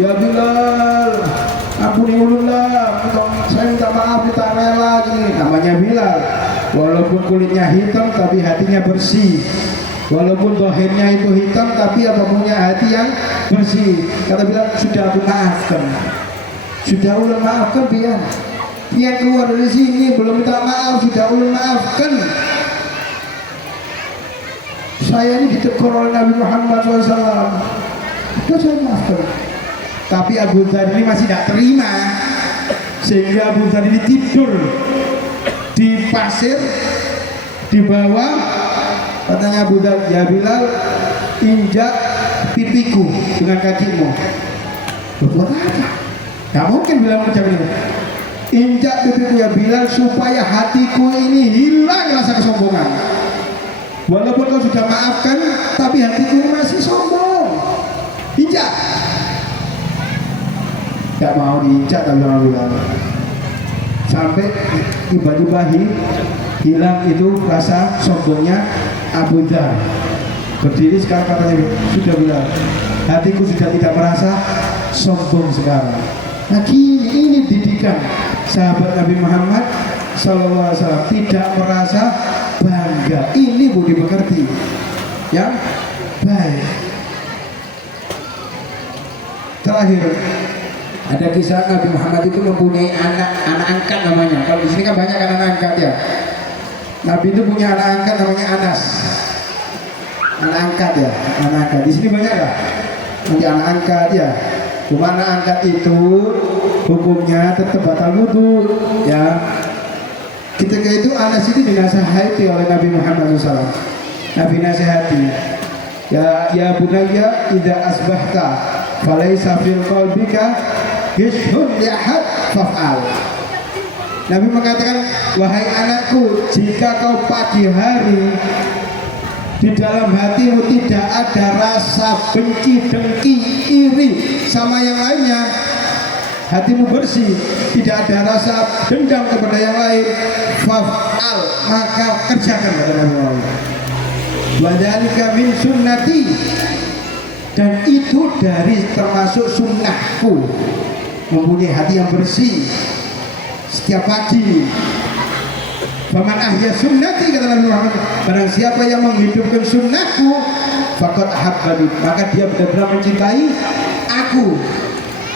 Ya Bilal, ampuni ulunlah, saya minta maaf, minta rela ini. Namanya Bilal, walaupun kulitnya hitam tapi hatinya bersih. Walaupun dohirnya itu hitam tapi apa punya hati yang bersih. Kata Bilal, sudah aku maafkan, sudah ulun maafkan Bilal. Dia keluar dari sini belum minta maaf, sudah ulun maafkan. Saya ini ditegur oleh Nabi Muhammad SAW, sudah saya maafkan. Tapi Abu Dzar ini masih tidak terima, sehingga Abu Dzar ini tidur di pasir di bawah. Katanya Abu Dzar, ya Bilal, injak pipiku dengan kakimu. Buat apa? Gak mungkin Bilal mengucapkan itu. Injak pipiku ya Bilal, supaya hatiku ini hilang rasa kesombongan. Walaupun kau sudah maafkan, tapi hatiku ini masih sombong. Injak. Gak mau diinjak tapi sama Bilal. Sampai tiba-tiba hilang itu rasa sombongnya Abu Dzar. Berdiri sekarang katanya, sudah Bilal, hatiku sudah tidak merasa sombong sekarang. Nah ini didikan sahabat Nabi Muhammad SAW, tidak merasa bangga. Ini budi pekerti yang baik. Terakhir, ada kisah Nabi Muhammad itu mempunyai anak angkat namanya. Kalau di sini kan banyak anak angkat ya. Nabi itu punya anak angkat namanya Anas. Anak angkat ya, anak angkat. Di sini banyak lah. Nanti anak angkat ya. Cuma anak angkat itu hukumnya tetap batal wudu ya. Ketika itu Anas itu dinasihati oleh Nabi Muhammad SAW. Nabi nasihati, ya bunayya idza asbahta falaisa fil qalbika hishun li'ahad faf'al. Nabi mengatakan, wahai anakku, jika kau pagi hari di dalam hatimu tidak ada rasa benci, dengki, iri sama yang lainnya, hatimu bersih, tidak ada rasa dendam kepada yang lain, faf'al, maka kerjakan, kata Nabi Muhammad. Wa dzalika min sunnati, dan itu dari termasuk sunnahku, mempunyai hati yang bersih setiap pagi. Faman ahya sunnati, kata Nabi Muhammad, barang siapa yang menghidupkan sunnahku, faqad ahabbani, maka dia benar-benar mencintai aku.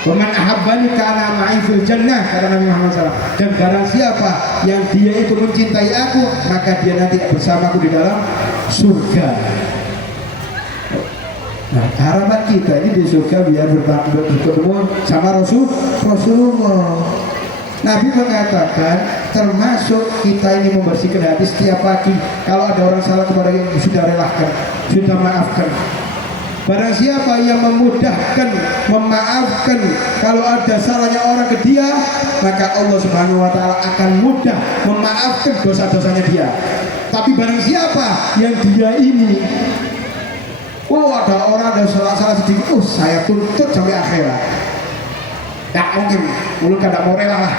Faman ahabbani kana ma'i fil jannah, kata Nabi Muhammad SAW. Dan barang siapa yang dia itu mencintai aku, maka dia nanti bersamaku di dalam surga. Nah, harapan kita ini di surga biar bertemu sama Rasulullah. Nabi mengatakan termasuk kita ini membersihkan hati setiap pagi. Kalau ada orang salah kepada yang sudah relakan, sudah maafkan. Barang siapa yang memudahkan, memaafkan kalau ada salahnya orang ke dia, maka Allah Subhanahu wa taala akan mudah memaafkan dosa-dosanya dia. Tapi barang siapa yang dia ini, ada orang ada salah sedikit, saya tuntut sampai akhirat. Tidak mungkin, ulun tidak mau rela lah.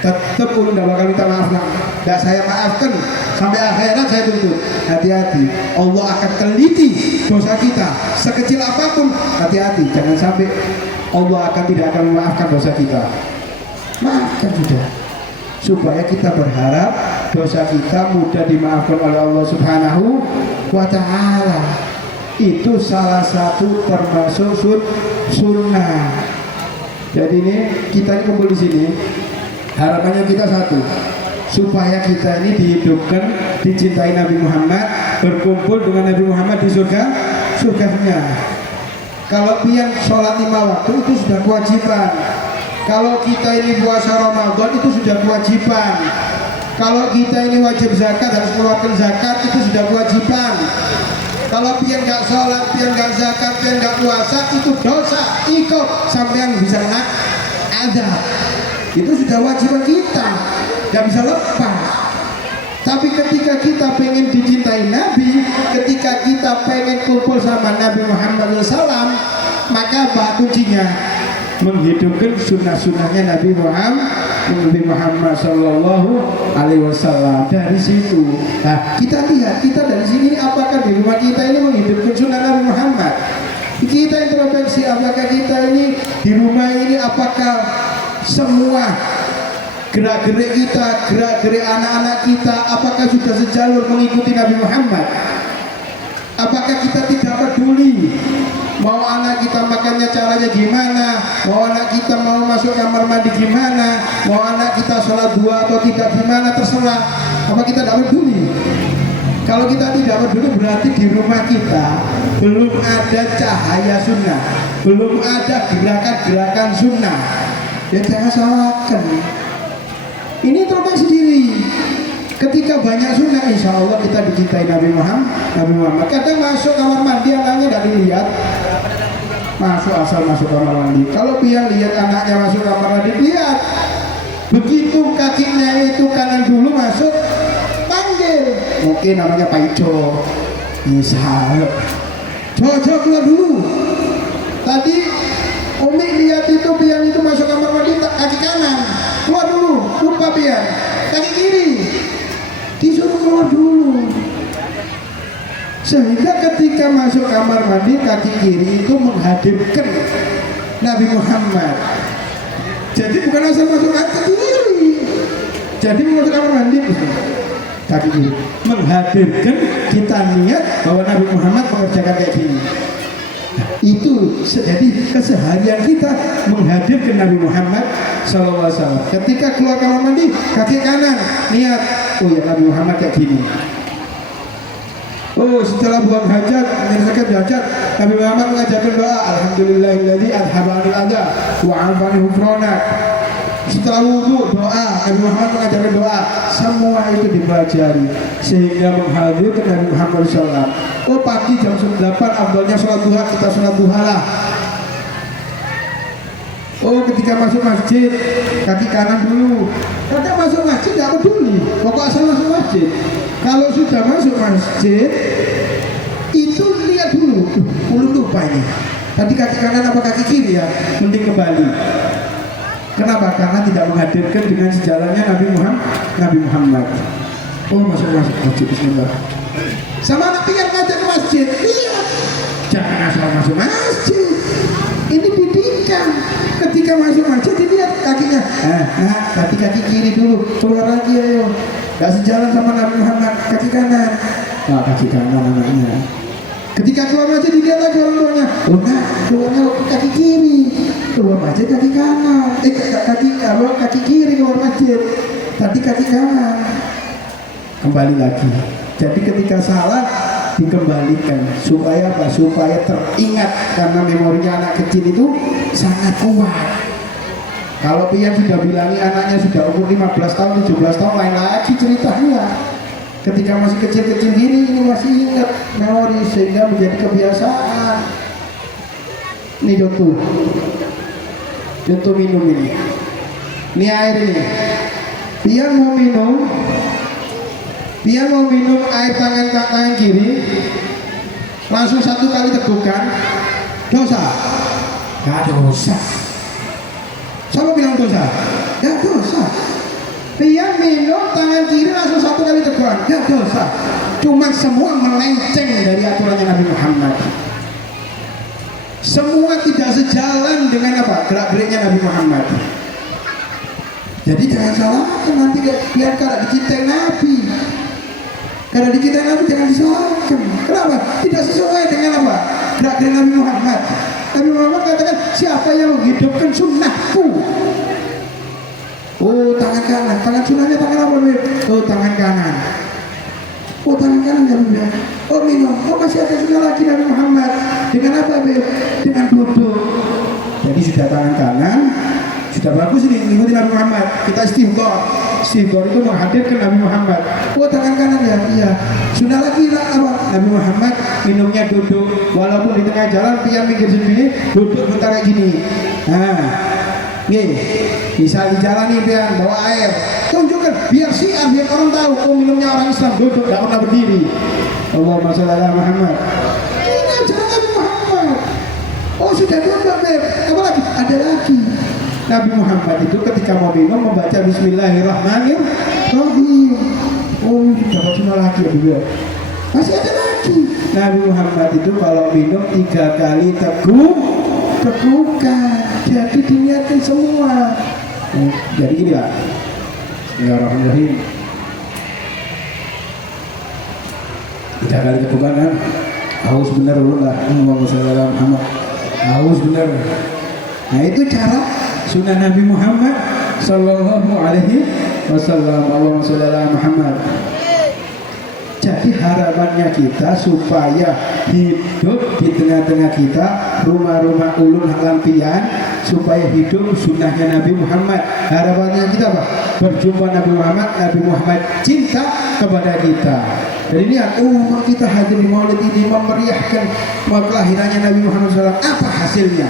Tetap ulun tidak bakal minta maaf lah. Tidak saya maafkan sampai akhirat, saya tuntut. Hati-hati, Allah akan teliti dosa kita sekecil apapun. Hati-hati, jangan sampai Allah tidak akan memaafkan dosa kita. Maafkan sudah, supaya kita berharap dosa kita mudah dimaafkan oleh Allah Subhanahu wa taala. Itu salah satu termasuk sunnah. Jadi ini kita ini kumpul di sini, harapannya kita satu, supaya kita ini dihidupkan, dicintai Nabi Muhammad, berkumpul dengan Nabi Muhammad di surganya. Kalau pian sholat 5 waktu itu sudah kewajiban. Kalau kita ini puasa Ramadan itu sudah kewajiban. Kalau kita ini wajib zakat, harus mengeluarkan zakat, itu sudah kewajiban. Kalau pian nggak sholat, pian nggak zakat, pian nggak puasa, itu dosa, ikut sampai yang bisa kena azab. Itu sudah wajiban kita, nggak bisa lepas. Tapi ketika kita pengen dicintai Nabi, ketika kita pengen kumpul sama Nabi Muhammad SAW, maka apa kuncinya? Menghidupkan sunnah-sunnahnya Nabi Muhammad Sallallahu Alaihi Wasallam. Dari situ, nah kita lihat, kita dari sini apakah di rumah kita ini menghidupkan sunnah Nabi Muhammad? Kita introspeksi, apakah kita ini di rumah ini apakah semua gerak-gerik kita, gerak-gerik anak-anak kita, apakah sudah sejalur mengikuti Nabi Muhammad? Apakah kita tidak peduli mau anak kita makannya caranya gimana, mau anak kita mau masuk kamar mandi gimana, mau anak kita sholat dua atau tidak gimana, terserah. Apa kita tidak peduli? Kalau kita tidak peduli berarti di rumah kita belum ada cahaya sunnah, belum ada gerakan-gerakan sunnah. Ya jangan salahkan. Ini introspeksi diri. Ketika banyak sunnah, insya Allah kita dicintai Nabi Muhammad. Kadang masuk kamar mandi anaknya tidak dilihat, asal masuk kamar mandi. Kalau dia lihat anaknya masuk kamar mandi, lihat. Begitu kakinya itu kanan dulu masuk, panggil. Mungkin namanya Pak Ijo, misal. Jojo keluar dulu. Tadi Umi lihat itu pian itu masuk kamar mandi, kaki kanan keluar dulu, lupa pian. Kaki kiri disuruh keluar dulu, sehingga ketika masuk kamar mandi kaki kiri itu menghadirkan Nabi Muhammad. Jadi bukan asal masuk kaki kiri, jadi masuk kamar mandi kaki kiri menghadirkan kita niat bahwa Nabi Muhammad mengerjakan kayak gini. Itu jadi keseharian kita menghadirkan Nabi Muhammad SAW. Ketika keluar kamar mandi kaki kanan niat, oh ya Nabi Muhammad kayak gini. Oh setelah buang hajat, menyelesaikan hajat, Nabi Muhammad mengajarkan doa, Alhamdulillahilladzi adhaba 'anil adha wa 'afani hufrona. Setelah wudhu doa, Nabi Muhammad mengajarkan doa. Semua itu dipelajari sehingga menghadirkan Nabi Muhammad SAW. Oh pagi jam 8 afdalnya sholat duha, kita sholat duha lah. Oh ketika masuk masjid kaki kanan dulu. Kadang masuk masjid tidak peduli, pokok asal masuk masjid. Kalau sudah masuk masjid itu lihat dulu, belum lupa ini. Tadi kaki kanan apa kaki kiri ya, mending kembali. Kenapa? Karena tidak menghadirkan dengan sejalannya Nabi Muhammad. Oh masuk masjid, bismillah. Sama anak pian ngajak ke masjid, lihat. Jangan asal masuk masjid. Ini didikan. Ketika masuk masjid dilihat kakinya. Kaki kiri dulu, keluar lagi ayo. Gak sejalan sama Nabi Muhammad, kaki kanan. Nah, kaki kanan anaknya. Ketika keluar masjid dilihat lagi orang tuanya. Oh enggak, keluarnya kaki kiri. Keluar masjid kaki kanan. Kaki kiri keluar masjid. Tadi kaki kanan. Kembali lagi. Jadi ketika salah dikembalikan supaya apa? Supaya teringat, karena memorinya anak kecil itu sangat kuat. Kalau pian sudah bilangi anaknya sudah umur 15 tahun, 17 tahun, lain lagi ceritanya. Ketika masih kecil-kecil gini, ini masih ingat memori sehingga menjadi kebiasaan. Ini contoh minum ini. Ini air ini. Pian mau minum air tangan kiri, langsung satu kali tegukan, dosa? Gak dosa. Siapa bilang dosa? Gak dosa. Dia minum tangan kiri langsung satu kali tegukan, gak dosa. Cuma semua melenceng dari aturannya Nabi Muhammad. Semua tidak sejalan dengan apa? Gerak-geriknya Nabi Muhammad. Jadi jangan salahkan nanti biar kada dicintai Nabi. Karena dicintai Nabi jangan disalahkan. Kenapa? Tidak sesuai dengan apa? Gerak-gerik Nabi Muhammad. Nabi Muhammad katakan, siapa yang menghidupkan sunnahku? Oh tangan kanan, tangan sunnahnya tangan apa? Oh tangan kanan. Oh tangan kanan ya Beb. Oh minum. Oh masih ada sunnah lagi Nabi Muhammad. Dengan apa Beb? Dengan duduk. Jadi sudah tangan kanan, sudah bagus ini ngikutin Nabi Muhammad. Kita istighfar. Istighfar itu menghadirkan Nabi Muhammad. Oh tangan kanan ya, iya. Sudah lagi lah apa? Nabi Muhammad minumnya duduk, walaupun di tengah jalan pian mikir sendiri, duduk bentar kayak gini. Nah, nih bisa dijalani pian bawa air. Tunjukkan biar siar, biar orang tahu. Oh minumnya orang Islam duduk, tidak pernah berdiri. Allahumma sholli ala Muhammad. Ini ajaran Nabi Muhammad. Oh sudah duduk, Beb. Apa lagi? Ada lagi. Nabi Muhammad itu ketika mau minum membaca Bismillahirrahmanirrahim. Oh, dapat cuma lagi ya beliau. Masih ada lagi. Nabi Muhammad itu kalau minum 3 kali tegukan. Jadi diniatkan semua. Jadi gini Pak. Bismillahirrahmanirrahim. 3 kali tegukan kan? Haus bener dulu lah. Allahumma sholli ala Muhammad. Haus bener. Nah itu cara sunnah Nabi Muhammad sallallahu alaihi wasallam. Allahumma sholli ala Muhammad. Jadi harapannya kita supaya hidup di tengah-tengah kita rumah-rumah ulun lampian, supaya hidup sunnahnya Nabi Muhammad. Harapannya kita apa? Berjumpa Nabi Muhammad, Nabi Muhammad cinta kepada kita. Jadi lihat, kita hadir di maulid ini memeriahkan kelahirannya Nabi Muhammad SAW. Apa hasilnya?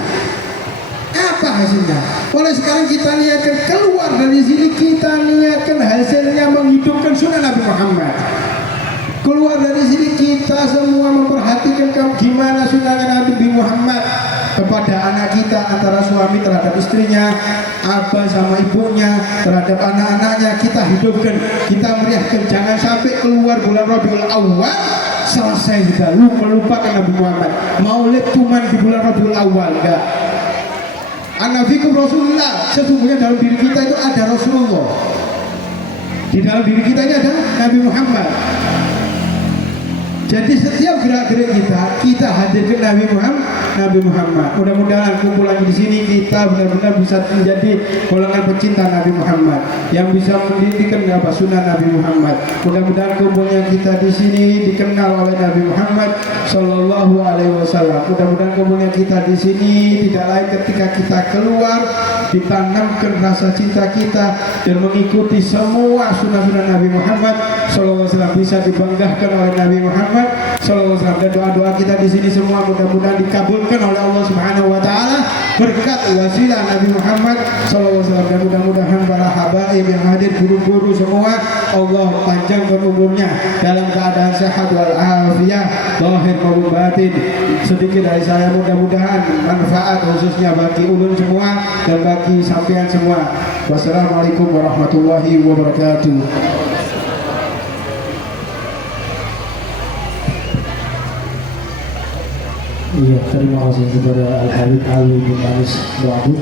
Apa hasilnya? Oleh sekarang kita niatkan keluar dari sini, kita niatkan hasilnya menghidupkan sunnah Nabi Muhammad. Keluar dari sini kita semua memperhatikan gimana sunnah Nabi Muhammad kepada anak kita, antara suami terhadap istrinya, abah sama ibunya, terhadap anak-anaknya. Kita hidupkan, kita meriahkan. Jangan sampai keluar bulan Rabiul Awal selesai sudah melupakan Nabi Muhammad. Maulid cuma di bulan Rabiul Awal, enggak. Anafikum Rasulullah. Sesungguhnya dalam diri kita itu ada Rasulullah. Di dalam diri kita ini ada Nabi Muhammad. Jadi setiap gerak-gerik kita hadirkan Nabi Muhammad. Mudah-mudahan kumpulan di sini kita benar-benar bisa menjadi golongan pecinta Nabi Muhammad yang bisa mendirikan sunnah Nabi Muhammad. Mudah-mudahan kumpulnya kita di sini dikenal oleh Nabi Muhammad Sallallahu Alaihi Wasallam. Mudah-mudahan kumpulnya kita di sini tidak lain ketika kita keluar ditanamkan rasa cinta kita dan mengikuti semua sunnah-sunnah Nabi Muhammad Sallallahu Alaihi Wasallam, bisa dibanggakan oleh Nabi Muhammad Sallallahu Alaihi Wasallam. Dan doa-doa kita di sini semua mudah-mudahan dikabulkan oleh Allah Subhanahu Wa Taala berkat wasilah Nabi Muhammad Sallallahu Alaihi Wasallam. Dan mudah-mudahan para habaib yang hadir, guru-guru semua, Allah panjangkan umurnya dalam keadaan sehat walafiat zahir maupun batin. Sedikit dari saya, mudah-mudahan manfaat khususnya bagi ulun semua dan bagi sampean semua. Wassalamualaikum warahmatullahi wabarakatuh. Iya, terima kasih kepada Al-Habib Ali bin Anis Wahid.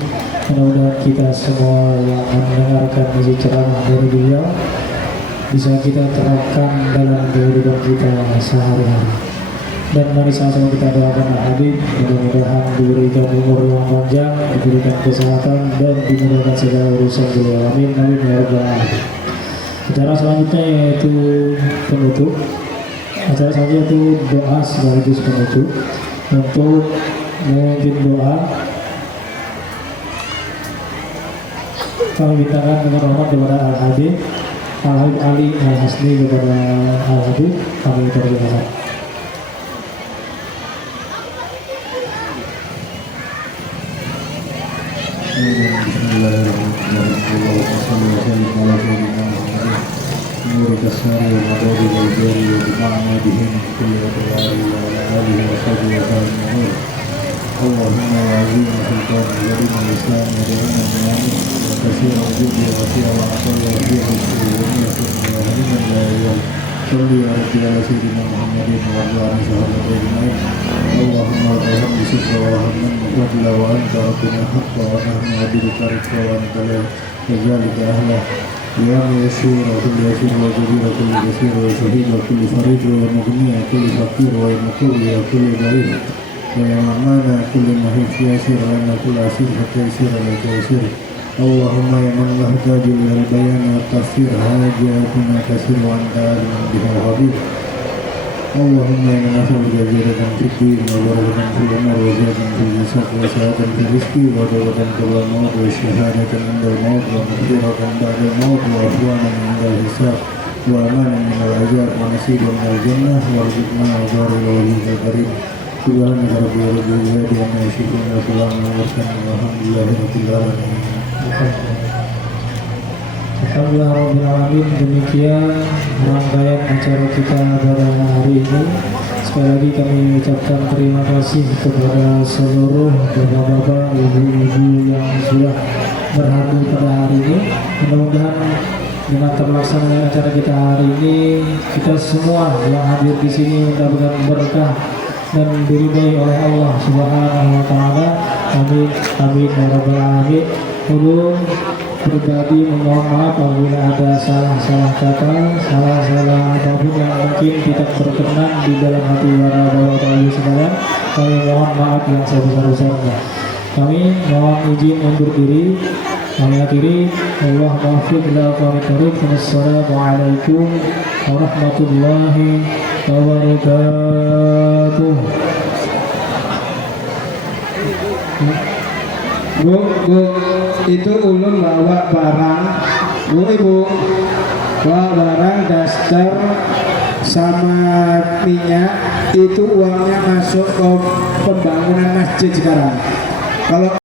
Mudah-mudahan kita semua yang mendengarkan isi ceramah dari beliau bisa kita terapkan dalam kehidupan kita sehari-hari. Dan mari sama-sama kita doakan Al-Habib, mudah-mudahan diberikan umur yang panjang, diberikan kesehatan, dan dimudahkan segala urusan beliau. Amin, amin ya rabbal alamin. Acara selanjutnya yaitu penutup. Acara selanjutnya itu doa sekaligus penutup. Untuk memimpin doa, kami mintakan dengan hormat kepada Al-Habib Ali Al-Hasni, kepada Al-Habib kami persilakan. نور كسار ومدار والجار وبمعنى به من كل أطوار وعلى آله وصحبه وسلم. اللهم يا عظيم سلطان الكريم الإسلام ودعنا بنعمه وكثير وجوده وفي وعطاء وفيه ومن لا يزال. صل يا ربي على سيدنا محمد وعلى آله وصحبه أجمعين. اللهم ارحم بشكر وارحمنا وفضل وأنت ربنا حق ونحن عبيدك رزق وأنت لا كذلك أهله. يا يسير وكل يسير وجبير وكل يسير وشهيد وكل فريد ومغني وكل فقير ومقوي وكل ضعيف ويا معنا كل مهيب يسير لنا كل عسير حتى يسير لك يسير. اللهم يا من له تاج الى البيان والتفسير حاجاتنا كثير وانت عالم بها خبير. اللهم إنا نسألك زيادة في الدين وبركة في الأمر وزيادة في الرزق وسعة في الرزق وتوبة قبل الموت وشهادة عند الموت ومغفرة بعد الموت وعفوانا عند الحساب وأمانا من العذاب ونصيبا من الجنة وارزقنا وبارك وجهك الكريم سبحانك ربي رب العزة عما يصفون وسلام على المرسلين والحمد لله رب العالمين. Alhamdulillah Rabbil Alamin. Demikian rangkaian acara kita pada hari ini. Sekali lagi kami ucapkan terima kasih kepada seluruh bapak-bapak, ibu-ibu yang sudah berhadir pada hari ini. Mudah-mudahan dengan terlaksananya acara kita hari ini, kita semua yang hadir di sini mendapatkan berkah dan diridhai oleh Allah Subhanahu wa taala. Amin amin ya rabbal alamin. Ulun pribadi memohon maaf apabila ada salah-salah kata, salah-salah apapun yang mungkin tidak berkenan di dalam hati para bapak ibu sekalian. Kami mohon maaf yang sebesar-besarnya. Kami mohon izin undur diri. Kami akhiri. Allah muwaffiq ila aqwamit thoriq. Wassalamualaikum warahmatullahi wabarakatuh. Bu, itu ulun bawa barang. Bu, ibu bawa barang daster sama minyak. Itu uangnya masuk ke pembangunan masjid sekarang. Kalau